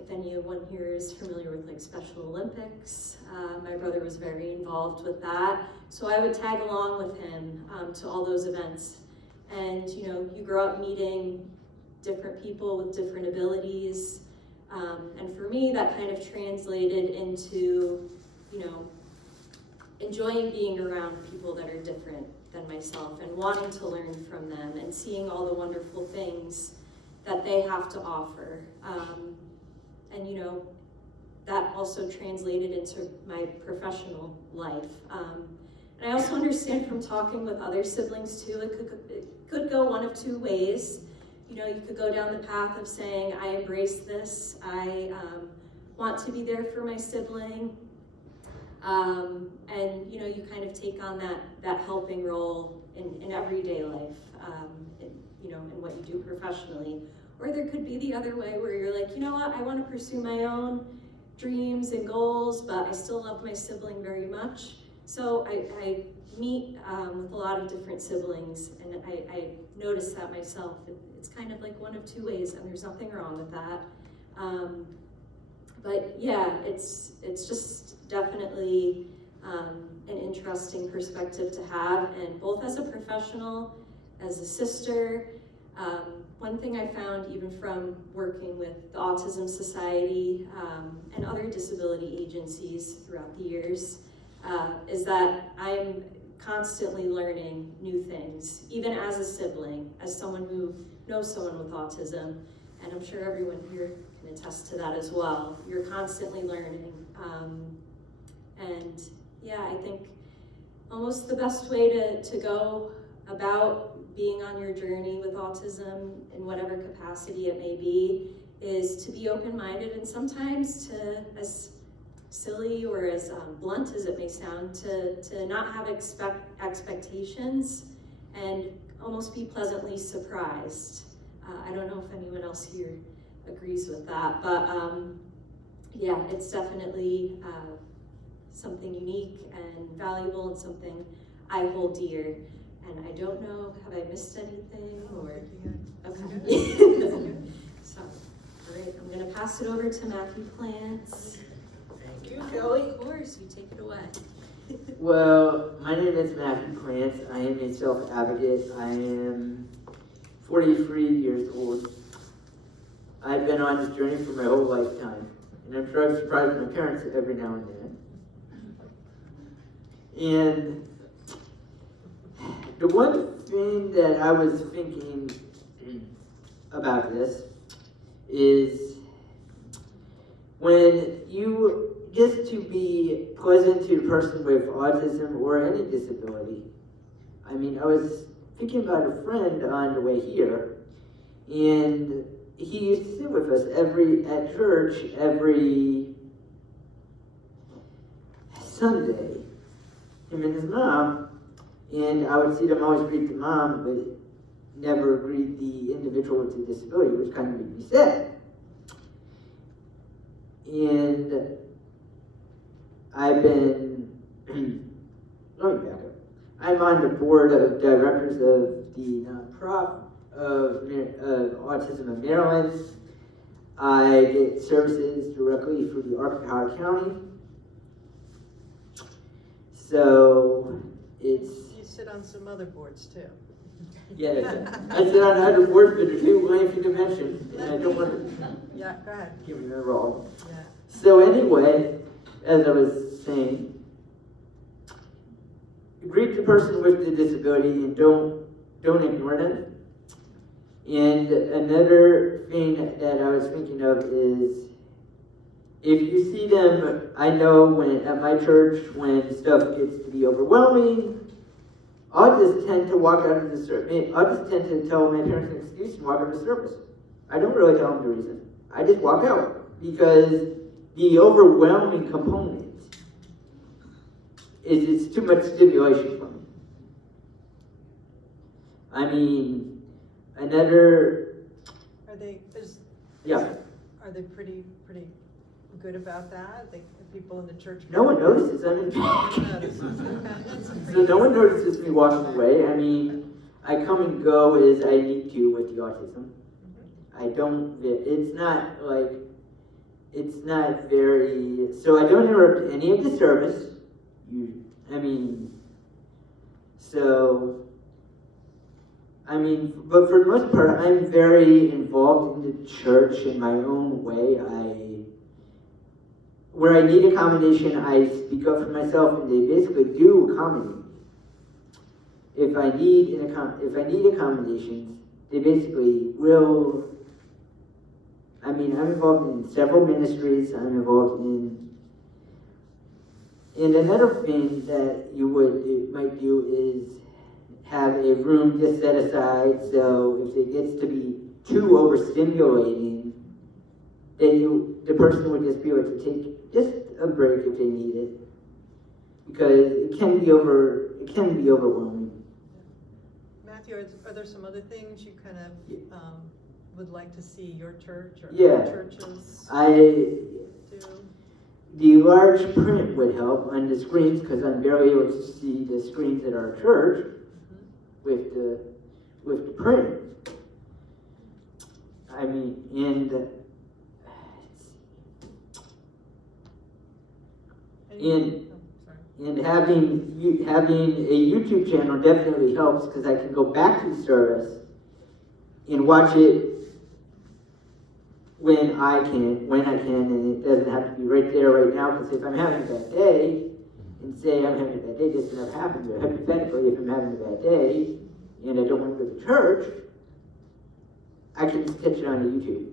if anyone here is familiar with like Special Olympics, my brother was very involved with that. So I would tag along with him to all those events. And you grow up meeting different people with different abilities. And for me, that kind of translated into, enjoying being around people that are different than myself and wanting to learn from them and seeing all the wonderful things that they have to offer. And that also translated into my professional life. And I also understand from talking with other siblings too, it could go one of two ways. You could go down the path of saying, I embrace this, I want to be there for my sibling. And you kind of take on that helping role in everyday life, in what you do professionally. Or there could be the other way where you're like, what, I want to pursue my own dreams and goals, but I still love my sibling very much. So I meet with a lot of different siblings, and I notice that myself. It's kind of like one of two ways, and there's nothing wrong with that. But yeah, it's just definitely an interesting perspective to have, and both as a professional, as a sister. One thing I found even from working with the Autism Society and other disability agencies throughout the years is that I'm constantly learning new things, even as a sibling, as someone who knows someone with autism, and I'm sure everyone here can attest to that as well. You're constantly learning. And yeah, I think almost the best way to go about being on your journey with autism in whatever capacity it may be is to be open-minded and sometimes to, as silly or as blunt as it may sound, to not have expectations and almost be pleasantly surprised. I don't know if anyone else here agrees with that, but yeah, it's definitely something unique and valuable and something I hold dear. And I don't know, have I missed anything or? Okay. So, all right, I'm gonna pass it over to Matthew Plants. Thank you, Kelly. Of course, you take it away. Well, my name is Matthew Plants. I am a self-advocate. I am 43 years old. I've been on this journey for my whole lifetime, and I'm sure I've surprised my parents every now and then. And the one thing that I was thinking about this is when you get to be pleasant to a person with autism or any disability. I mean, I was thinking about a friend on the way here, and he used to sit with us at church every Sunday, him and his mom, and I would see them always greet the mom, but never greet the individual with the disability, which kind of made me sad. And I've been, let me back up. I'm on the board of directors of the nonprofit of Autism of Maryland. I get services directly through the Howard County. So it's... You sit on some other boards too. Yeah, I sit on other boards, but there's too lengthy to mention, and I don't want to... Yeah, go ahead. Give me wrong. Yeah. So anyway, as I was saying, greet the person with the disability and don't ignore them. And another thing that I was thinking of is, if you see them, I know when at my church, when stuff gets to be overwhelming, I'll just tend to walk out of the service. I'll just tend to tell my parents an excuse and walk out of the service. I don't really tell them the reason. I just walk out because the overwhelming component is it's too much stimulation for me. I mean, another. Are they? Yeah. Are they pretty good about that? The people in the church. No one notices. I'm in So no one notices me walking away. I mean, I come and go as I need to with the autism. I don't. It's not like. It's not very. So I don't interrupt any of the service. But for the most part, I'm very involved in the church in my own way. Where I need accommodation, I speak up for myself, and they basically do accommodate me. If I need accommodations, they basically will. I mean, I'm involved in several ministries. I'm involved in. And another thing that you might do is have a room just set aside, so if it gets to be too overstimulating, then the person would just be able to take just a break if they need it, because it can be overwhelming. Matthew, are there some other things you kind of would like to see your church or other churches do? The large print would help on the screens, because I'm barely able to see the screens at our church with the print. I mean, and having a YouTube channel definitely helps, because I can go back to the service and watch it when I can, and it doesn't have to be right there, right now, because if I'm having a bad day, and say I'm having a bad day, this never happens, but hypothetically, if I'm having a bad day, and I don't want to go to church, I can just catch it on YouTube.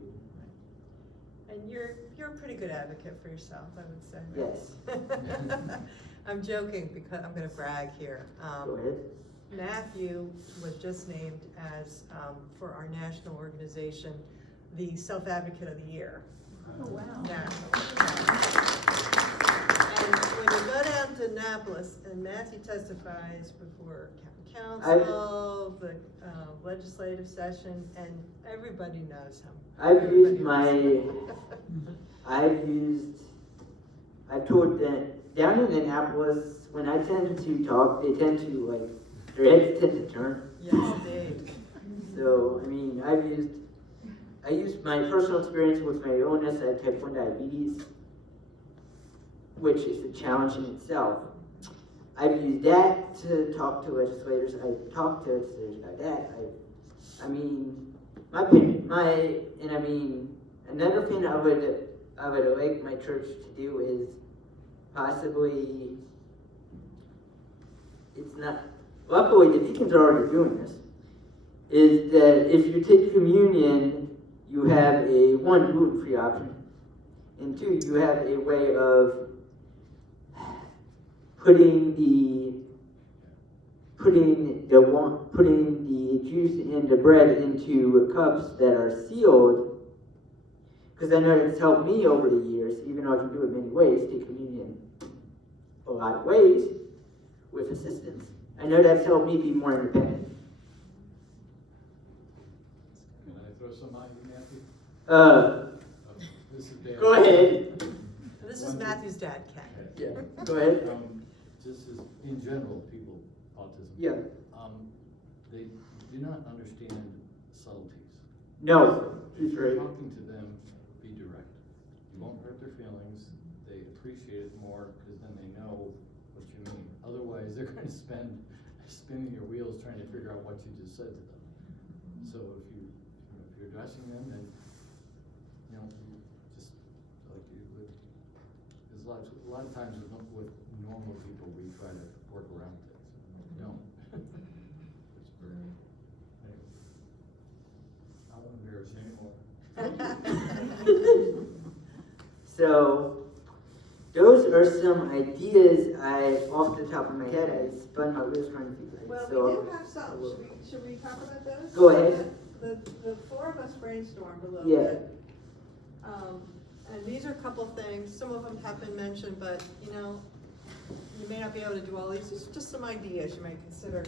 And you're a pretty good advocate for yourself, I would say. Yes. I'm joking because I'm going to brag here. Go ahead. Matthew was just named as, for our national organization, the Self-Advocate of the Year. Oh, wow. And when you go down to Annapolis, and Matthew testifies before county council, the legislative session, and everybody knows him. I've told that down in Annapolis, when I tend to talk, they tend to their heads tend to turn. Yes, indeed. So, I mean, I used my personal experience with my illness. I have type 1 diabetes, which is a challenge in itself. I've used that to talk to legislators. I've talked to legislators about that. Another thing I would like my church to do is possibly, luckily the deacons are already doing this, is that if you take communion, you have a gluten-free option, and 2, you have a way of putting the juice and the bread into cups that are sealed. Because I know it's helped me over the years, even though I can do it many ways, take communion a lot of ways with assistance. I know that's helped me be more independent. Can I throw some at you, Matthew? This is Dan. Go ahead. This is Matthew's dad, Ken. Yeah, go ahead. Just as, in general, people, autism. Yeah. They do not understand subtleties. No, she's right. Talking to them, be direct. You won't hurt their feelings. They appreciate it more because then they know what you mean. Otherwise, they're going to spend spinning your wheels trying to figure out what you just said to them. So if you're addressing them, and just like you would, there's a lot of times with normal people we try to work around things. We don't. It's very, anyway. I won't embarrass you anymore. So, those are some ideas off the top of my head, I spun my wheels trying to figure it. Well, So, we do have some. Should we talk about those? Go ahead. The 4 of us brainstormed a little Yeah. bit. And these are a couple things. Some of them have been mentioned, but you may not be able to do all these. These are just some ideas you might consider.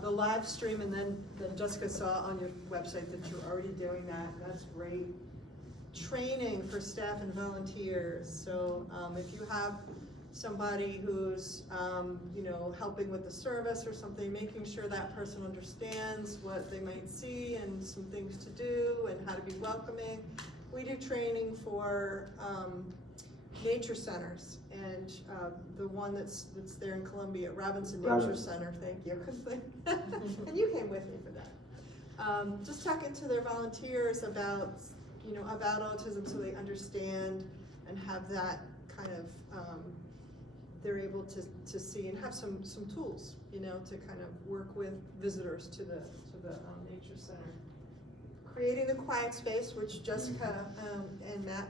The live stream, and then Jessica saw on your website that you're already doing that. That's great. Training for staff and volunteers. So if you have somebody who's helping with the service or something, making sure that person understands what they might see and some things to do and how to be welcoming. We do training for nature centers, and the one that's there in Columbia, Robinson Nature Center, thank you. And you came with me for that. Just talking to their volunteers about autism, so they understand and have that kind of they're able to see and have some tools, to kind of work with visitors to the nature center. Creating the quiet space, which Jessica and Matt,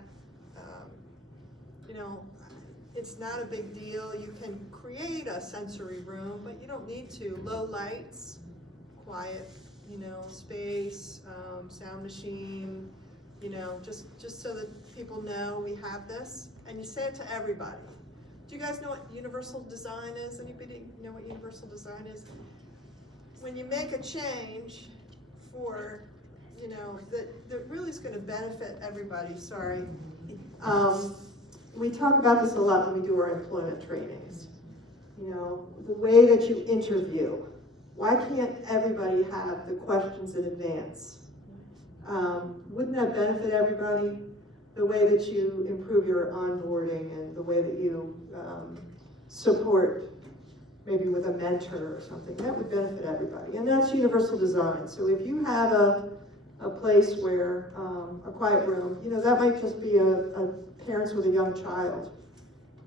it's not a big deal. You can create a sensory room, but you don't need to. Low lights, quiet, space, sound machine, just so that people know we have this. And you say it to everybody. Do you guys know what universal design is? Anybody know what universal design is? When you make a change for, that really is going to benefit everybody. Sorry. We talk about this a lot when we do our employment trainings. The way that you interview. Why can't everybody have the questions in advance? Wouldn't that benefit everybody? The way that you improve your onboarding and the way that you support, maybe with a mentor or something, that would benefit everybody. And that's universal design. So if you have a place where, a quiet room, that might just be a parents with a young child,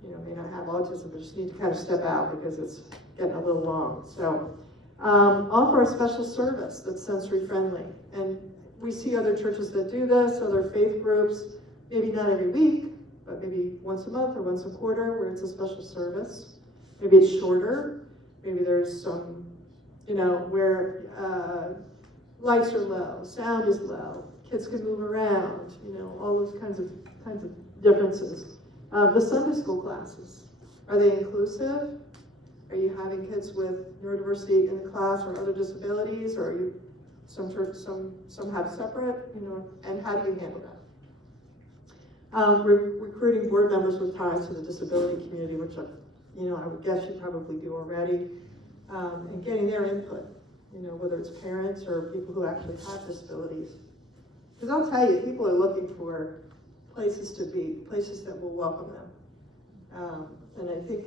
may not have autism, but just need to kind of step out because it's getting a little long. So offer a special service that's sensory friendly. And we see other churches that do this, other faith groups, maybe not every week, but maybe once a month or once a quarter where it's a special service. Maybe it's shorter. Maybe there's some you know, where lights are low, sound is low, kids can move around, you know, all those kinds of differences. The Sunday school classes, are they inclusive? Are you having kids with neurodiversity in the class or other disabilities, or are you some have separate, you know, and how do you handle that? Recruiting board members with ties to the disability community, which I would guess you probably do already, and getting their input, you know, whether it's parents or people who actually have disabilities. Because I'll tell you, people are looking for places to be, places that will welcome them. And I think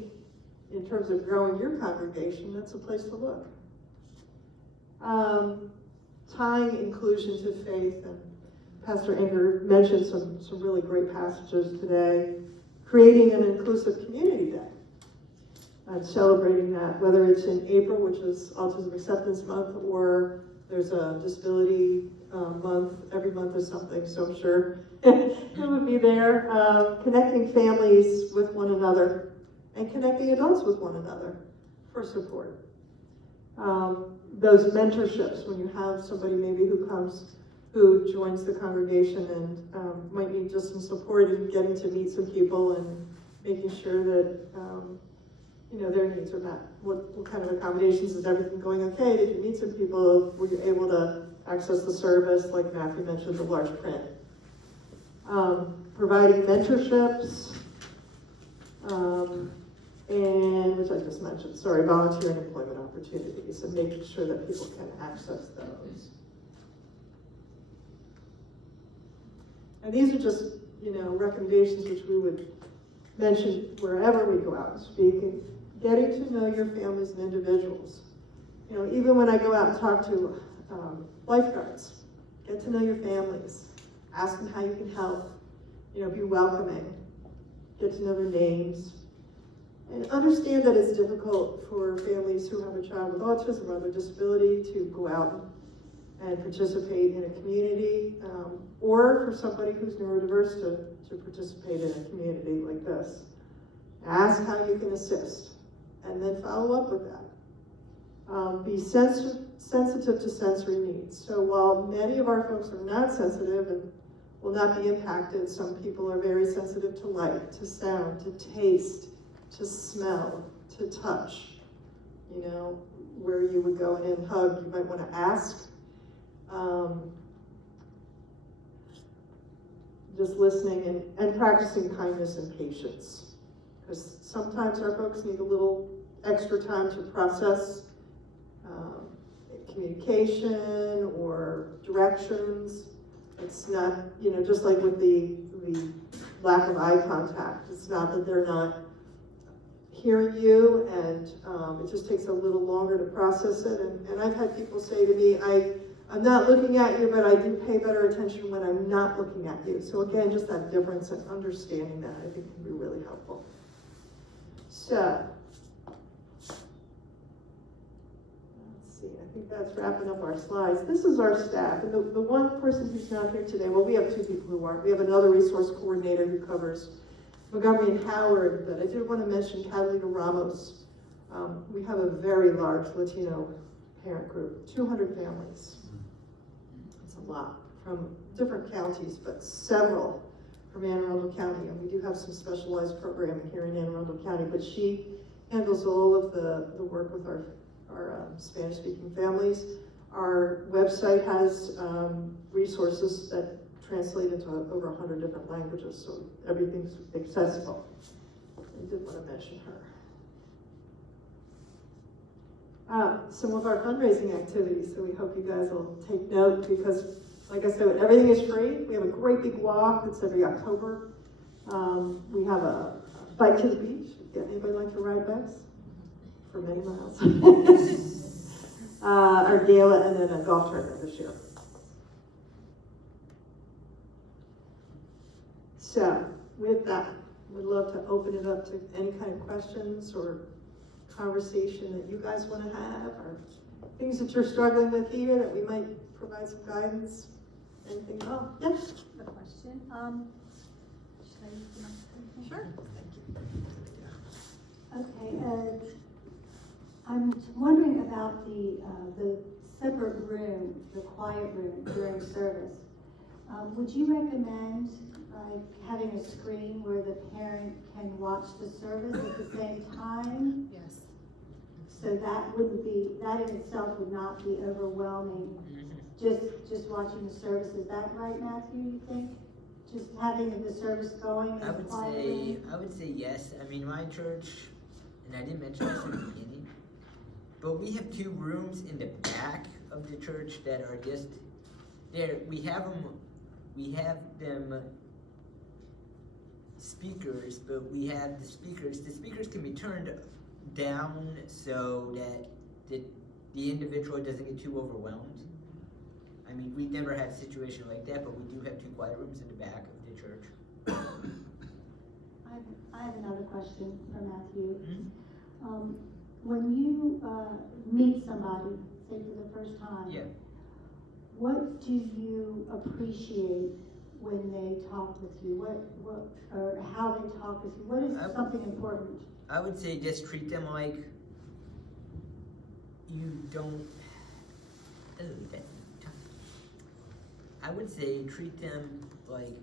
in terms of growing your congregation, that's a place to look. Tying inclusion to faith, and Pastor Anger mentioned some really great passages today. Creating an inclusive community day and celebrating that, whether it's in April, which is Autism Acceptance Month, or there's a disability month, every month is something, so I'm sure it would be there. Connecting families with one another and connecting adults with one another for support. Those mentorships, when you have somebody maybe who joins the congregation and might need just some support in getting to meet some people and making sure that you know, their needs are met. What kind of accommodations? Is everything going okay? Did you meet some people? Were you able to access the service, like Matthew mentioned, the large print? Providing mentorships, and which I just mentioned, sorry, volunteering employment opportunities, and making sure that people can access those. And these are just, you know, recommendations which we would mention wherever we go out and speak, and getting to know your families and individuals. You know, even when I go out and talk to lifeguards, get to know your families, ask them how you can help, you know, be welcoming, get to know their names, and understand that it's difficult for families who have a child with autism or other disability to go out and participate in a community, or for somebody who's neurodiverse to participate in a community like this. Ask how you can assist, and then follow up with that. Be sensitive to sensory needs. So while many of our folks are not sensitive and will not be impacted, some people are very sensitive to light, to sound, to taste, to smell, to touch. You know, where you would go in and hug, you might want to ask. Just listening and practicing kindness and patience. Because sometimes our folks need a little extra time to process communication or directions. It's not, you know, just like with the lack of eye contact. It's not that they're not hearing you, and it just takes a little longer to process it. And I've had people say to me, I'm not looking at you, but I do pay better attention when I'm not looking at you. So again, just that difference and understanding that, I think, can be really helpful. So, let's see, I think that's wrapping up our slides. This is our staff, and the one person who's not here today, well, we have two people who aren't. We have another resource coordinator who covers Montgomery and Howard, but I did want to mention Catalina Ramos. We have a very large Latino parent group, 200 families. It's a lot from different counties, but several from Anne Arundel County, and we do have some specialized programming here in Anne Arundel County, but she handles all of the work with our Spanish-speaking families. Our website has resources that translate into over 100 different languages, so everything's accessible. I did want to mention her. Some of our fundraising activities, so we hope you guys will take note, because like I said, everything is free. We have a great big walk that's every October. We have a bike to the beach. Anybody like to ride bikes? For many miles. Our gala, and then a golf tournament this year. So, with that, we'd love to open it up to any kind of questions or conversation that you guys want to have, or things that you're struggling with here that we might provide some guidance. Anything? Oh, yes. A question. Should I use the microphone? Sure. Okay. I'm wondering about the separate room, the quiet room during service. Would you recommend like having a screen where the parent can watch the service at the same time? Yes. So that in itself would not be overwhelming, just watching the service. Is that right, Matthew, you think? Just having the service going in a quiet room? I would say yes. I mean, my church, and I didn't mention this in the beginning, but we have 2 rooms in the back of the church that are just there. We have them speakers, but we have the speakers can be turned down so that the individual doesn't get too overwhelmed. I mean, we've never had a situation like that, but we do have 2 quiet rooms in the back of the church. I have another question for Matthew. Mm-hmm. When you meet somebody, say for the first time, Yeah. what do you appreciate when they talk with you? What or how they talk with you? What is something important? I would say just treat them like you don't. Oh, that's tough. I would say treat them like,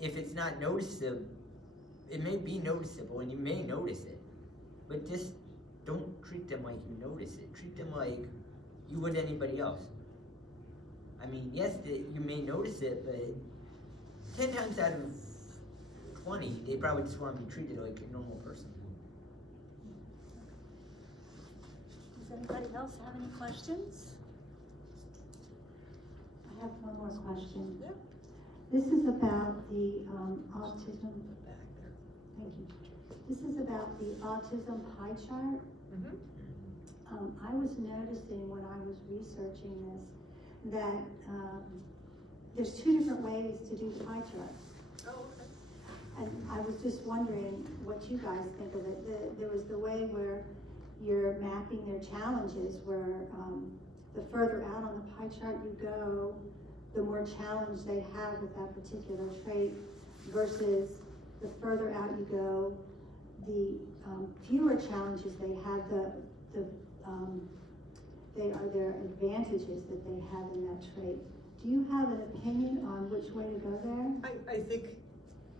if it's not noticeable, it may be noticeable and you may notice it, but just don't treat them like you notice it. Treat them like you would anybody else. I mean, yes, you may notice it, but 10 times out of 20, they probably just want to be treated like a normal person. Does anybody else have any questions? I have one more question. Yeah. This is about the autism. Back there. Thank you. This is about the autism pie chart. Mm-hmm. I was noticing when I was researching this that there's 2 different ways to do the pie charts. Oh, okay. And I was just wondering what you guys think of it. There was the way where you're mapping their challenges, where the further out on the pie chart you go, the more challenge they have with that particular trait, versus the further out you go, the fewer challenges they have, they are their advantages that they have in that trait. Do you have an opinion on which way to go there?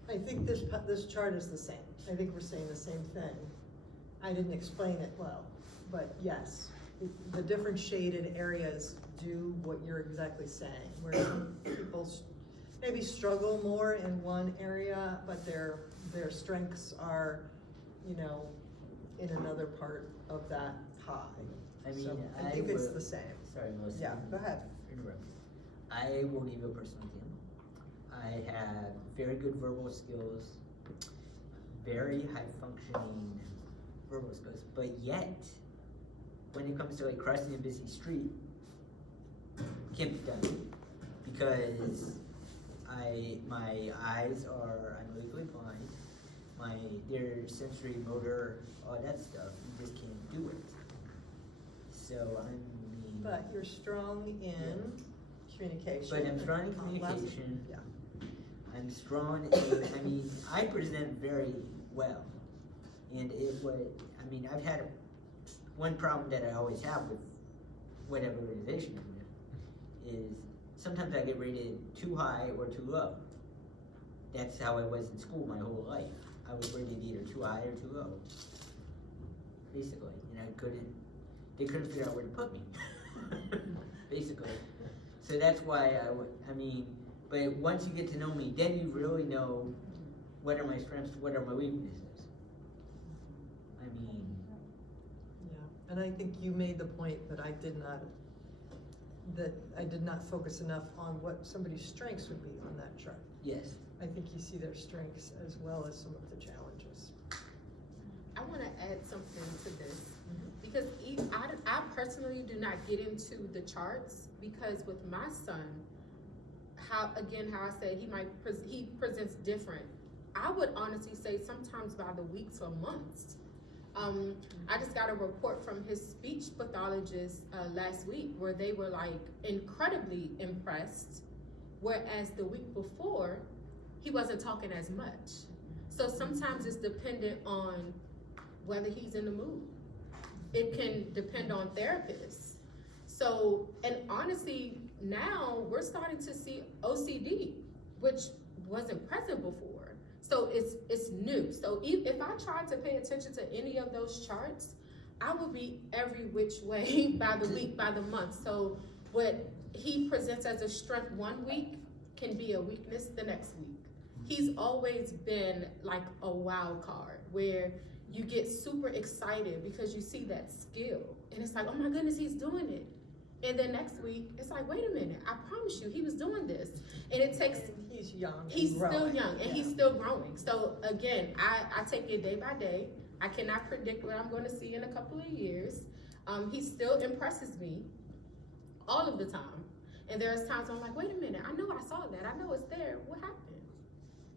I think this chart is the same. I think we're saying the same thing. I didn't explain it well, but yes, the different shaded areas do what you're exactly saying, where some people maybe struggle more in one area, but their strengths are, you know, in another part of that pie. I mean, So I think it's the same. Sorry, Melissa. Yeah, go ahead. Interrupt. I will give you a personal example. I have very good verbal skills, very high functioning verbal skills, but yet, when it comes to like crossing a busy street, can't be done because my eyes are, I'm legally blind, their sensory, motor, all that stuff, you just can't do it. So I mean. But you're strong in communication. But I'm strong in and communication. Yeah. I'm strong in, I mean, I present very well. And I've had one problem that I always have with whatever organization I'm with is sometimes I get rated too high or too low. That's how I was in school my whole life. I was rated either too high or too low, basically. And they couldn't figure out where to put me, basically. So that's why but once you get to know me, then you really know what are my strengths, what are my weaknesses. Yeah, and I think you made the point that I did not focus enough on what somebody's strengths would be on that chart. Yes. I think you see their strengths as well as some of the challenges. I want to add something to this because I personally do not get into the charts because with my son, how I said he presents different. I would honestly say sometimes by the weeks or months. I just got a report from his speech pathologist last week where they were like incredibly impressed, whereas the week before he wasn't talking as much. So sometimes it's dependent on whether he's in the mood. it can depend on therapists. So, and honestly, now we're starting to see OCD, which wasn't present before. So it's new. So if I tried to pay attention to any of those charts, I would be every which way by the week, by the month. So what he presents as a strength one week can be a weakness the next week. He's always been like a wild card where you get super excited because you see that skill and it's like, oh my goodness, he's doing it. And then next week, it's like, wait a minute, I promise you, he was doing this. And it takes, And he's young. he's and still growing. young and he's still growing. So again, I take it day by day. I cannot predict what I'm going to see in a couple of years. He still impresses me all of the time. And there's times I'm like, wait a minute, I know I saw that. I know it's there. What happened?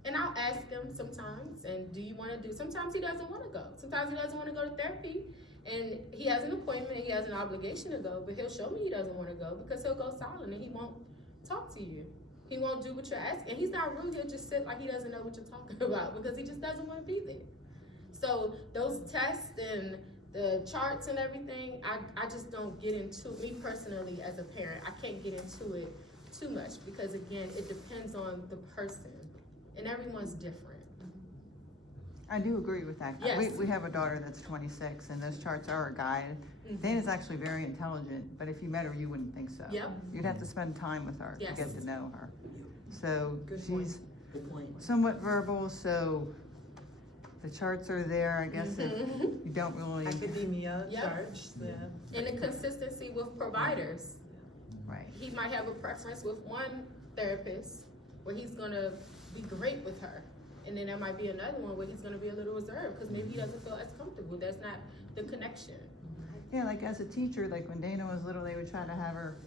And I'll ask him sometimes, and do you want to do? Sometimes he doesn't want to go. Sometimes he doesn't want to go to therapy. And he has an appointment, he has an obligation to go, but he'll show me he doesn't want to go because he'll go silent and he won't talk to you. He won't do what you're asking. And he's not rude, he'll just sit like he doesn't know what you're talking about because he just doesn't want to be there. So those tests and the charts and everything, I just don't get into, me personally as a parent, I can't get into it too much because again, it depends on the person and everyone's different. I do agree with that. Yes. We have a daughter that's 26 and those charts are a guide. Dana's actually very intelligent, but if you met her, you wouldn't think so. Yep. You'd have to spend time with her Yes. to get to know her. So Good point. she's somewhat verbal, so the charts are there. I guess if you don't really, Academia Yep. charge, yeah. And the consistency with providers. right. He might have a preference with one therapist where he's gonna be great with her. And then there might be another one where he's gonna be a little reserved because maybe he doesn't feel as comfortable. That's not the connection. Yeah, like as a teacher, like when Dana was little, they would try to have her,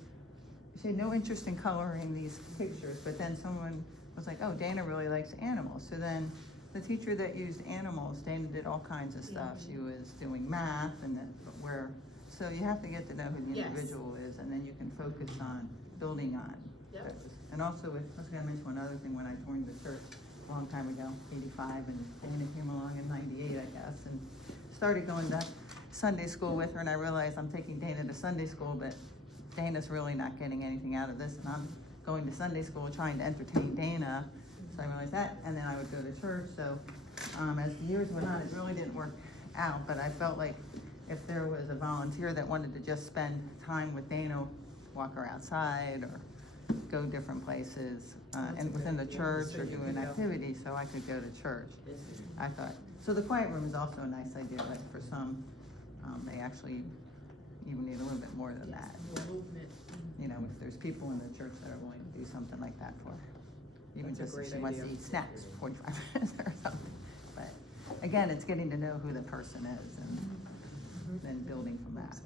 she had no interest in coloring these pictures, but then someone was like, oh, Dana really likes animals. So then the teacher that used animals, Dana did all kinds of stuff. She was doing math and then so you have to get to know who the Yes. individual is and then you can focus on building on. Yep. those. And also, I was gonna mention one other thing when I joined the church a long time ago, 85, and Dana came along in 98, I guess, and started going to Sunday school with her, and I realized I'm taking Dana to Sunday school, but Dana's really not getting anything out of this, and I'm going to Sunday school trying to entertain Dana, so I realized that, and then I would go to church, so as the years went on, it really didn't work out, but I felt like if there was a volunteer that wanted to just spend time with Dana, walk her outside, or go different places, and within the church or do an activity, so I could go to church. I thought, so the quiet room is also a nice idea, but for some, they actually even need a little bit more than that. Movement. You know, if there's people in the church that are willing to do something like that for her. Even That's a just if great she wants to idea. eat snacks for 45 minutes or something. But again, it's getting to know who the person is and then building from that.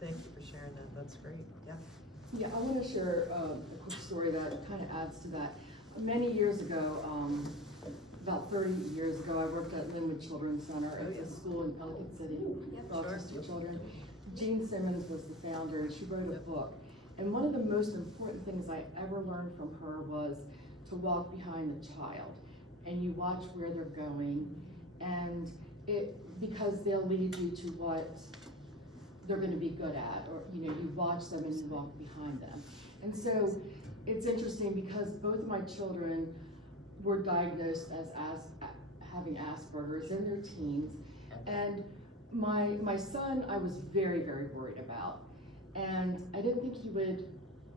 Thank you for sharing that, that's great, yeah. Yeah, I want to share a quick story that kind of adds to that. Many years ago, about 30 years ago, I worked at Linwood Children's Center. It's a school in Pelican City for autistic children. Jean Simmons was the founder, and she wrote a book. And one of the most important things I ever learned from her was to walk behind the child. And you watch where they're going, and because they'll lead you to what they're going to be good at, or you watch them and you walk behind them. And so it's interesting because both of my children were diagnosed as having Asperger's in their teens, and my son I was very, very worried about, and I didn't think he would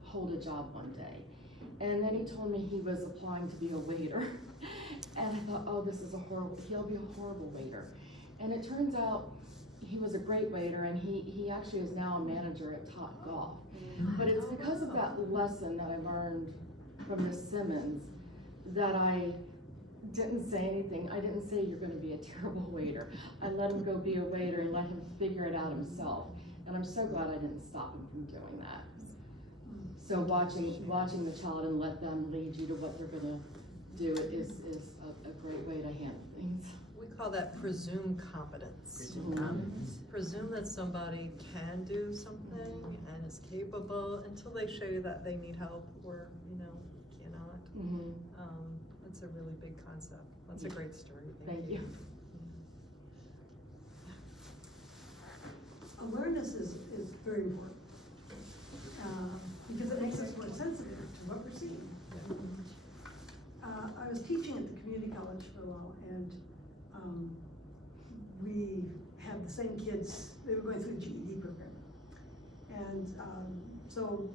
hold a job one day. And then he told me he was applying to be a waiter, and I thought, oh, he'll be a horrible waiter. And it turns out he was a great waiter, and he actually is now a manager at Top Golf. But it's because of that lesson that I learned from Miss Simmons that I didn't say anything. I didn't say you're going to be a terrible waiter. I let him go be a waiter and let him figure it out himself. And I'm so glad I didn't stop him from doing that. So watching the child and let them lead you to what they're going to do is a great way to handle things. We call that presumed competence. Mhm. Presume that somebody can do something and is capable until they show you that they need help or, cannot. Mhm. That's a really big concept. That's a great story. Thank you. awareness is very important. Because it makes us more sensitive to what we're seeing. I was teaching at the community college for a while, and we had the same kids, they were going through the GED program. And so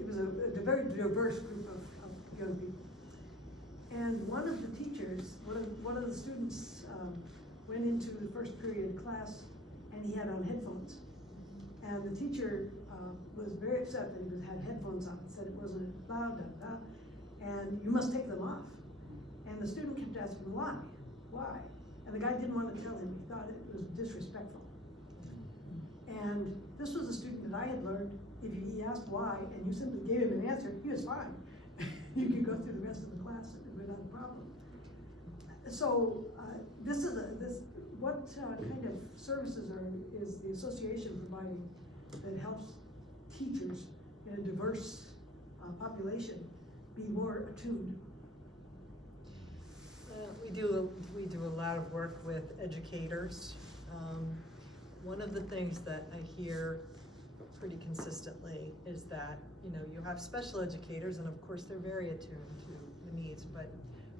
it was a very diverse group of young people. And one of the teachers, one of the students went into the first period class, and he had on headphones. And the teacher was very upset that he had headphones on, said it wasn't loud, and you must take them off. And the student kept asking, why? And the guy didn't want to tell him, he thought it was disrespectful. And this was a student that I had learned, if he asked why, and you simply gave him an answer, he was fine. You could go through the rest of the class without a problem. So what kind of services is the association providing that helps teachers in a diverse population be more attuned? We do a lot of work with educators. One of the things that I hear pretty consistently is that, you have special educators, and of course they're very attuned to the needs, but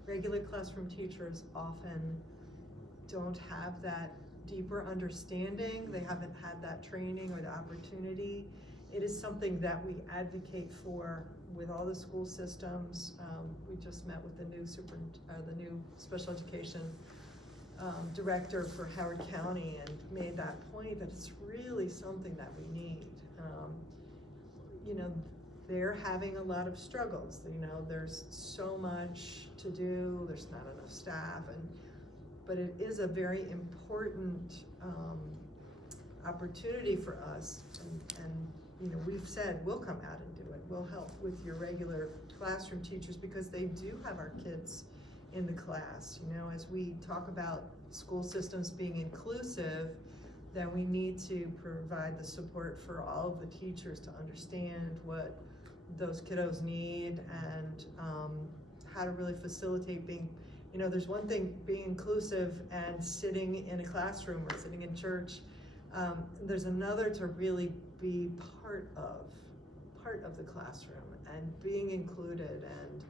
regular classroom teachers often don't have that deeper understanding. They haven't had that training or the opportunity. It is something that we advocate for with all the school systems. We just met with the new special education director for Howard County and made that point that it's really something that we need. They're having a lot of struggles. There's so much to do. There's not enough staff, but it is a very important opportunity for us. And we've said we'll come out and do it. We'll help with your regular classroom teachers because they do have our kids in the class. As we talk about school systems being inclusive, then we need to provide the support for all of the teachers to understand what those kiddos need and how to really facilitate being, there's one thing being inclusive and sitting in a classroom or sitting in church. There's another to really be part of the classroom and being included and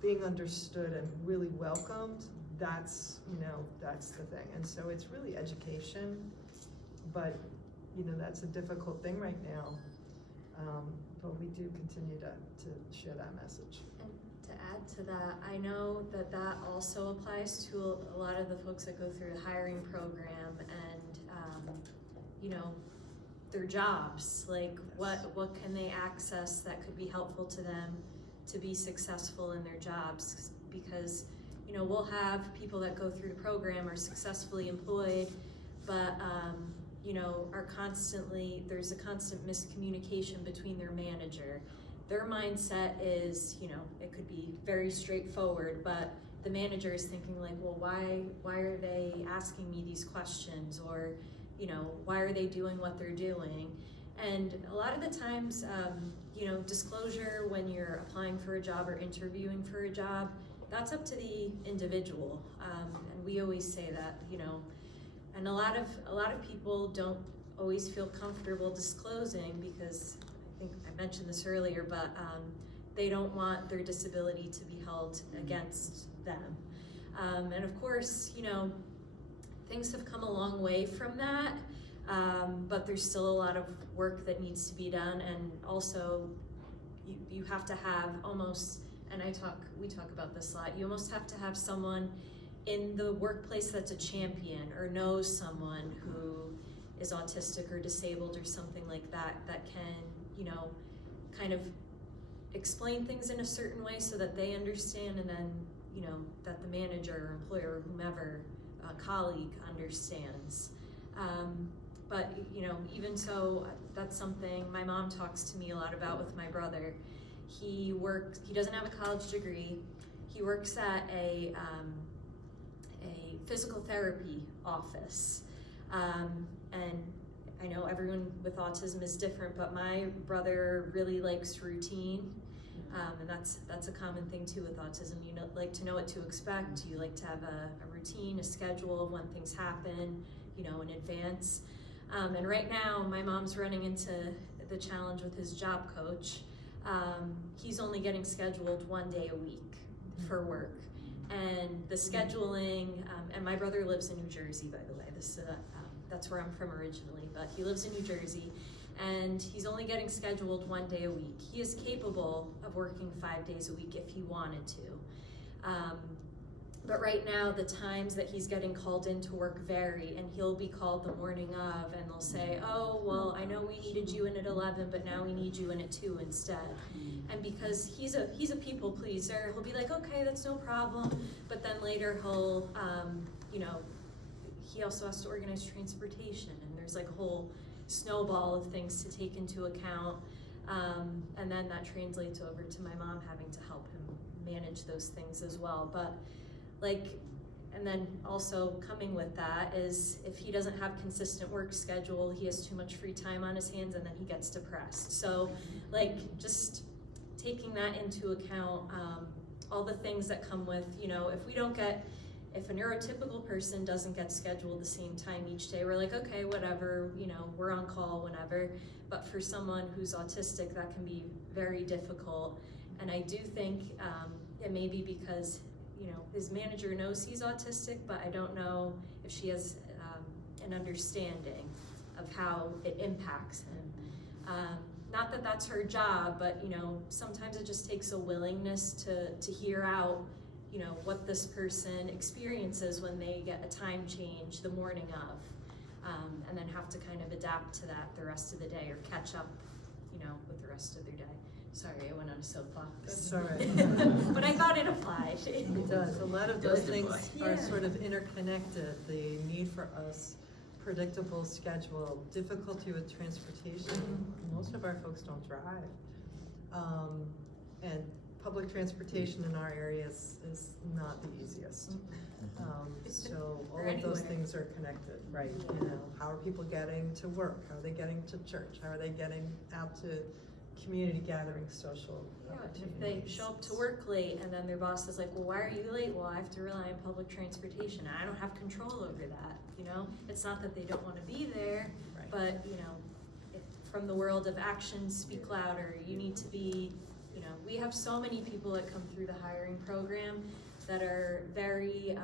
being understood and really welcomed. That's the thing. And so it's really education, but that's a difficult thing right now. But we do continue to share that message. And to add to that, I know that also applies to a lot of the folks that go through the hiring program and their jobs. Like what can they access that could be helpful to them to be successful in their jobs? Because we'll have people that go through the program are successfully employed, but there's a constant miscommunication between their manager. Their mindset is, it could be very straightforward, but the manager is thinking like, well, why are they asking me these questions? Or, why are they doing what they're doing? And a lot of the times, disclosure when you're applying for a job or interviewing for a job, that's up to the individual. And we always say that, and a lot of people don't always feel comfortable disclosing because I think I mentioned this earlier, but they don't want their disability to be held against them. And of course, things have come a long way from that, but there's still a lot of work that needs to be done. And also you have to have almost, and we talk about this a lot, you almost have to have someone in the workplace that's a champion or knows someone who is autistic or disabled or something like that, that can, kind of explain things in a certain way so that they understand, and then, that the manager or employer or whomever, colleague understands. But, even so, that's something my mom talks to me a lot about with my brother. He doesn't have a college degree. He works at a physical therapy office. And I know everyone with autism is different, but my brother really likes routine. And that's a common thing too with autism. You like to know what to expect. You like to have a routine, a schedule of when things happen, in advance. And right now, my mom's running into the challenge with his job coach. He's only getting scheduled 1 day a week for work. And the scheduling, and my brother lives in New Jersey, by the way. That's where I'm from originally, but he lives in New Jersey. And he's only getting scheduled 1 day a week. He is capable of working 5 days a week if he wanted to. But right now, the times that he's getting called into work vary, and he'll be called the morning of, and they'll say, oh, well, I know we needed you in at 11, but now we need you in at 2 instead. And because he's a people pleaser, he'll be like, okay, that's no problem. But then later he'll, he also has to organize transportation, and there's like a whole snowball of things to take into account. And then that translates over to my mom having to help him manage those things as well. But and then also coming with that is if he doesn't have consistent work schedule, he has too much free time on his hands, and then he gets depressed. So just taking that into account, all the things that come with, if a neurotypical person doesn't get scheduled the same time each day, we're like, okay, whatever, we're on call whenever. But for someone who's autistic, that can be very difficult. And I do think it may be because his manager knows he's autistic, but I don't know if she has an understanding of how it impacts him. Not that that's her job, but sometimes it just takes a willingness to hear out what this person experiences when they get a time change the morning of, and then have to kind of adapt to that the rest of the day or catch up with the rest of their day. Sorry, I went on a soapbox. That's all right. But I thought it applied. It does. A lot of those things are sort of interconnected. The need for us, predictable schedule, difficulty with transportation. Most of our folks don't drive. And public transportation in our areas is not the easiest. So all of those things are connected, right? How are people getting to work? How are they getting to church? How are they getting out to community gatherings, social opportunities? If they show up to work late and then their boss is like, well, why are you late? Well, I have to rely on public transportation. I don't have control over that, It's not that they don't want to be there, Right. but, from the world of actions speak louder. You need to be, we have so many people that come through the hiring program that are very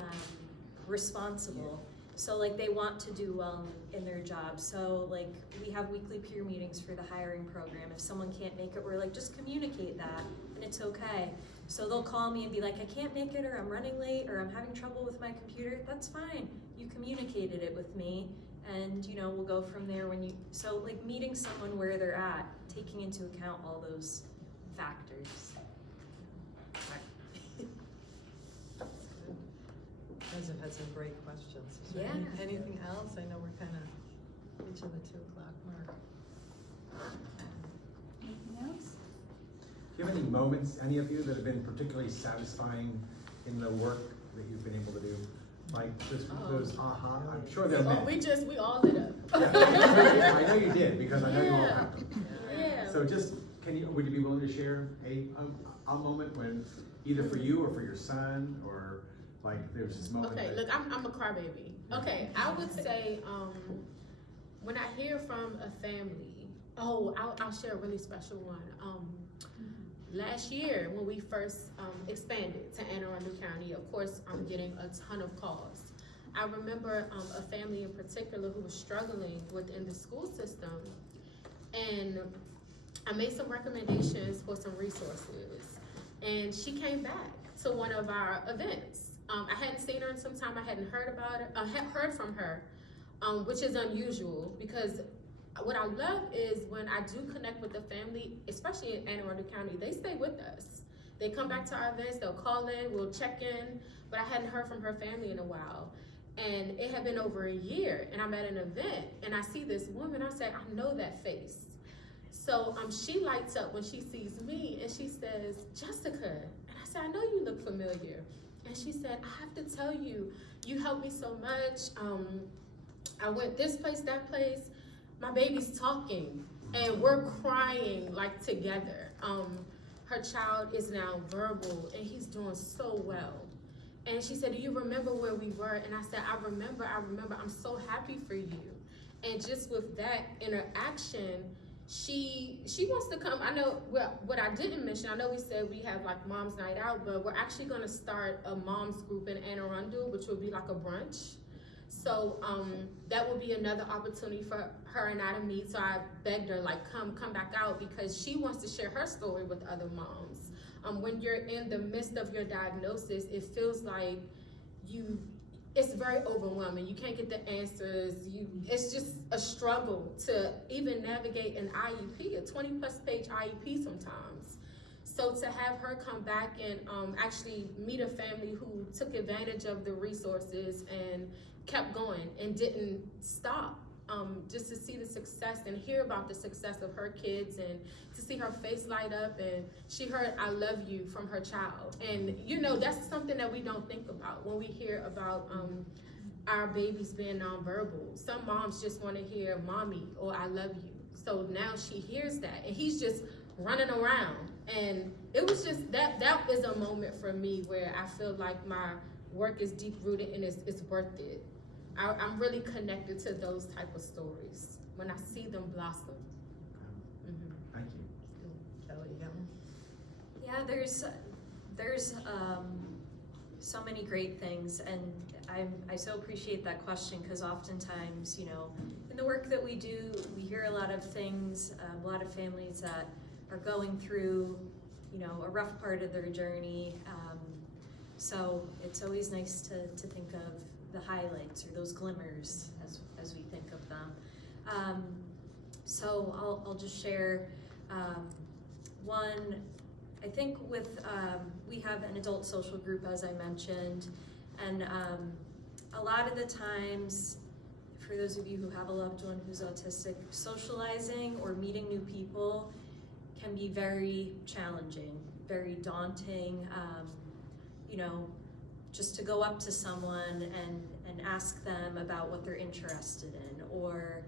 responsible. So they want to do well in their job. So we have weekly peer meetings for the hiring program. If someone can't make it, we're like, just communicate that and it's okay. So they'll call me and be like, I can't make it, or I'm running late, or I'm having trouble with my computer. That's fine. You communicated it with me, and we'll go from there. So meeting someone where they're at, taking into account all those factors. You guys have had some great questions. Is there Yeah. anything else? I know we're kind of reaching the 2 o'clock mark. Anything else? Do you have any moments, any of you, that have been particularly satisfying in the work that you've been able to do? Those aha, I'm sure there are many. We all did it. Yeah, I know you did, because I know you all have them. Yeah. So would you be willing to share a moment when, either for you or for your son, or there was this moment? Okay, look, I'm a crybaby. Okay, I would say when I hear from a family, I'll share a really special one. Last year, when we first expanded to Anne Arundel County, of course, I'm getting a ton of calls. I remember a family in particular who was struggling within the school system, and I made some recommendations for some resources, and she came back to one of our events. I hadn't seen her in some time. I hadn't heard about her. I had heard from her, which is unusual, because what I love is when I do connect with the family, especially in Anne Arundel County, they stay with us. They come back to our events, they'll call in, we'll check in, but I hadn't heard from her family in a while. And it had been over a year, and I'm at an event, and I see this woman, I said, I know that face. So she lights up when she sees me, and she says, Jessica. And I said, I know you look familiar. And she said, I have to tell you, you helped me so much. I went this place, that place. My baby's talking, and we're crying together. Her child is now verbal, and he's doing so well. And she said, do you remember where we were? And I said, I remember, I'm so happy for you. And just with that interaction, she wants to come. I know, well, what I didn't mention, I know we said we have like mom's night out, but we're actually gonna start a mom's group in Anne Arundel, which will be like a brunch. So that will be another opportunity for her and I to meet. So I begged her, like, come back out, because she wants to share her story with other moms. When you're in the midst of your diagnosis, it feels like it's very overwhelming. You can't get the answers. It's just a struggle to even navigate an IEP, a 20+ page IEP sometimes. So to have her come back and actually meet a family who took advantage of the resources and kept going and didn't stop, just to see the success and hear about the success of her kids, and to see her face light up, and she heard "I love you" from her child. And you know, that's something that we don't think about when we hear about our babies being nonverbal. Some moms just want to hear "mommy" or "I love you." So now she hears that, and he's just running around. And it was just that is a moment for me where I feel like my work is deep rooted and it's worth it. I'm really connected to those type of stories when I see them blossom. Mm-hmm. Thank you. Kelly, Yeah, there's so many great things, and I so appreciate that question, because oftentimes, you know, in the work that we do, we hear a lot of things, a lot of families that are going through, you know, a rough part of their journey. So it's always nice to think of the highlights or those glimmers as we think of them. So I'll just share one. I think with we have an adult social group, as I mentioned, and a lot of the times, for those of you who have a loved one who's autistic, socializing or meeting new people can be very challenging, very daunting. You know, just to go up to someone and ask them about what they're interested in, or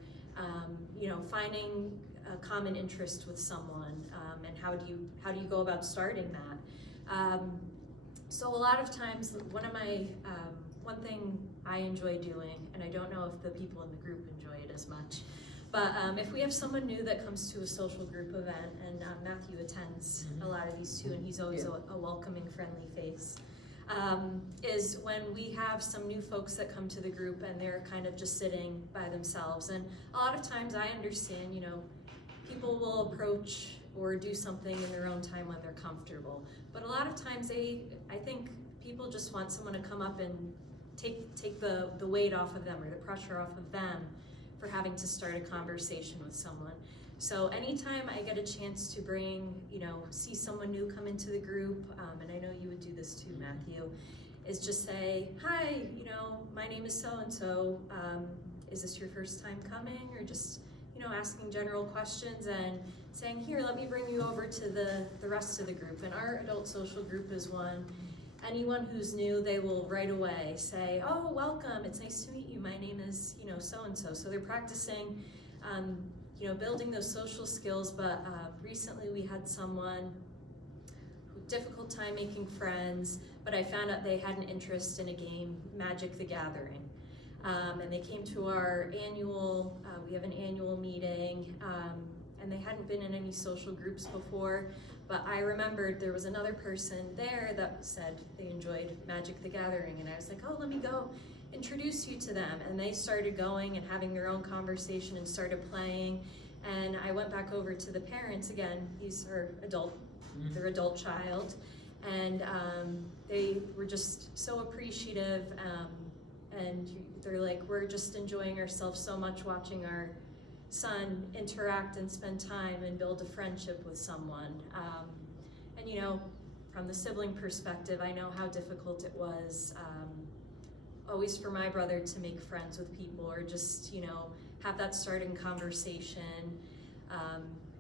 you know, finding a common interest with someone, and how do you go about starting that? So a lot of times, one thing I enjoy doing, and I don't know if the people in the group enjoy it as much, but if we have someone new that comes to a social group event, and Matthew attends a lot of these too, and he's always a welcoming, friendly face, is when we have some new folks that come to the group and they're kind of just sitting by themselves. And a lot of times I understand, you know, people will approach or do something in their own time when they're comfortable. But a lot of times I think people just want someone to come up and take the weight off of them, or the pressure off of them for having to start a conversation with someone. So anytime I get a chance to bring, you know, see someone new come into the group, and I know you would do this too, Matthew, is just say, hi, you know, my name is so-and-so, is this your first time coming? Or just, you know, asking general questions and saying, here, let me bring you over to the rest of the group. And our adult social group is one. Anyone who's new, they will right away say, oh, welcome, it's nice to meet you. My name is, you know, so-and-so. So they're practicing, you know, building those social skills. But recently we had someone who difficult time making friends, but I found out they had an interest in a game, Magic the Gathering. And they came to our annual, we have an annual meeting, and they hadn't been in any social groups before, but I remembered there was another person there that said they enjoyed Magic the Gathering, and I was like, oh, let me go introduce you to them. And they started going and having their own conversation and started playing, and I went back over to the parents again, he's her adult, their adult child, and they were just so appreciative, and they're like, we're just enjoying ourselves so much watching our son interact and spend time and build a friendship with someone. And you know, from the sibling perspective, I know how difficult it was always for my brother to make friends with people, or just, you know, have that starting conversation.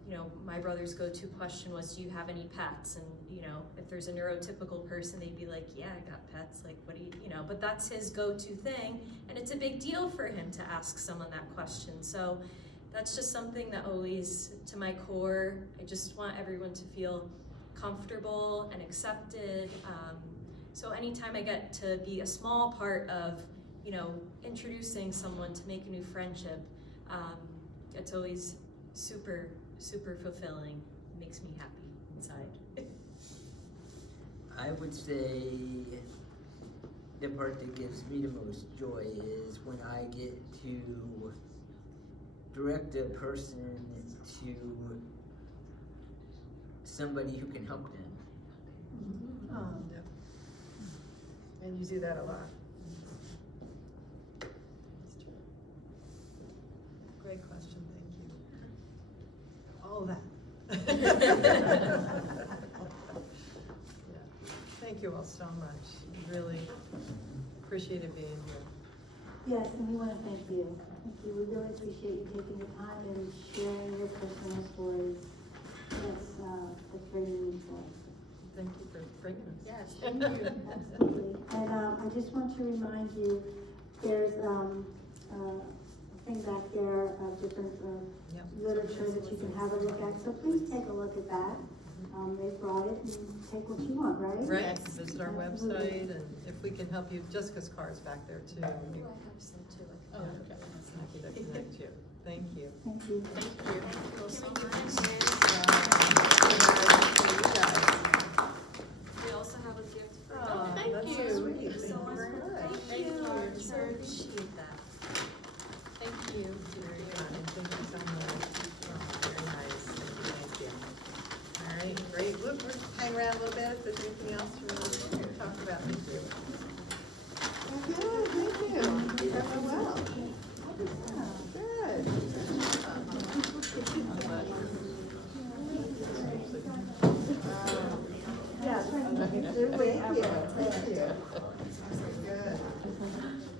You know, my brother's go-to question was, do you have any pets? And, you know, if there's a neurotypical person, they'd be like, yeah, I got pets, like, what do you know, but that's his go-to thing, and it's a big deal for him to ask someone that question. So that's just something that always, to my core, I just want everyone to feel comfortable and accepted. So anytime I get to be a small part of, you know, introducing someone to make a new friendship, It's always super, super fulfilling, makes me happy inside. I would say the part that gives me the most joy is when I get to direct a person to somebody who can help them. Yep. And you do that a lot. That's true. Great question, thank you. All that. Yeah. Thank you all so much. Really appreciated being here. Yes, and we want to thank you. Thank you. We really appreciate you taking the time and sharing your personal stories. That's very meaningful. Thank you for bringing us. Yes, thank you. Absolutely. And I just want to remind you, there's a thing back there of different Yep. literature that you can have a look at. So please take a look at that. They brought it and take what you want, right? Right, visit our website, and if we can help you, Jessica's car's back there too. I have some too. Oh, okay. Happy to connect you. Thank you. Thank you. Thank you. We also have a gift for Oh, Donna. that's you. so sweet. Thank you so much. Thank you. So appreciate that. Thank you. Very kind. Thank you so much. Oh, very nice. Thank you. All right, great. Look, we're hang around a little bit if there's anything else to really talk about. Thank you. Good, thank you. You're doing well. Good. Yeah, thank you. Thank you. Good.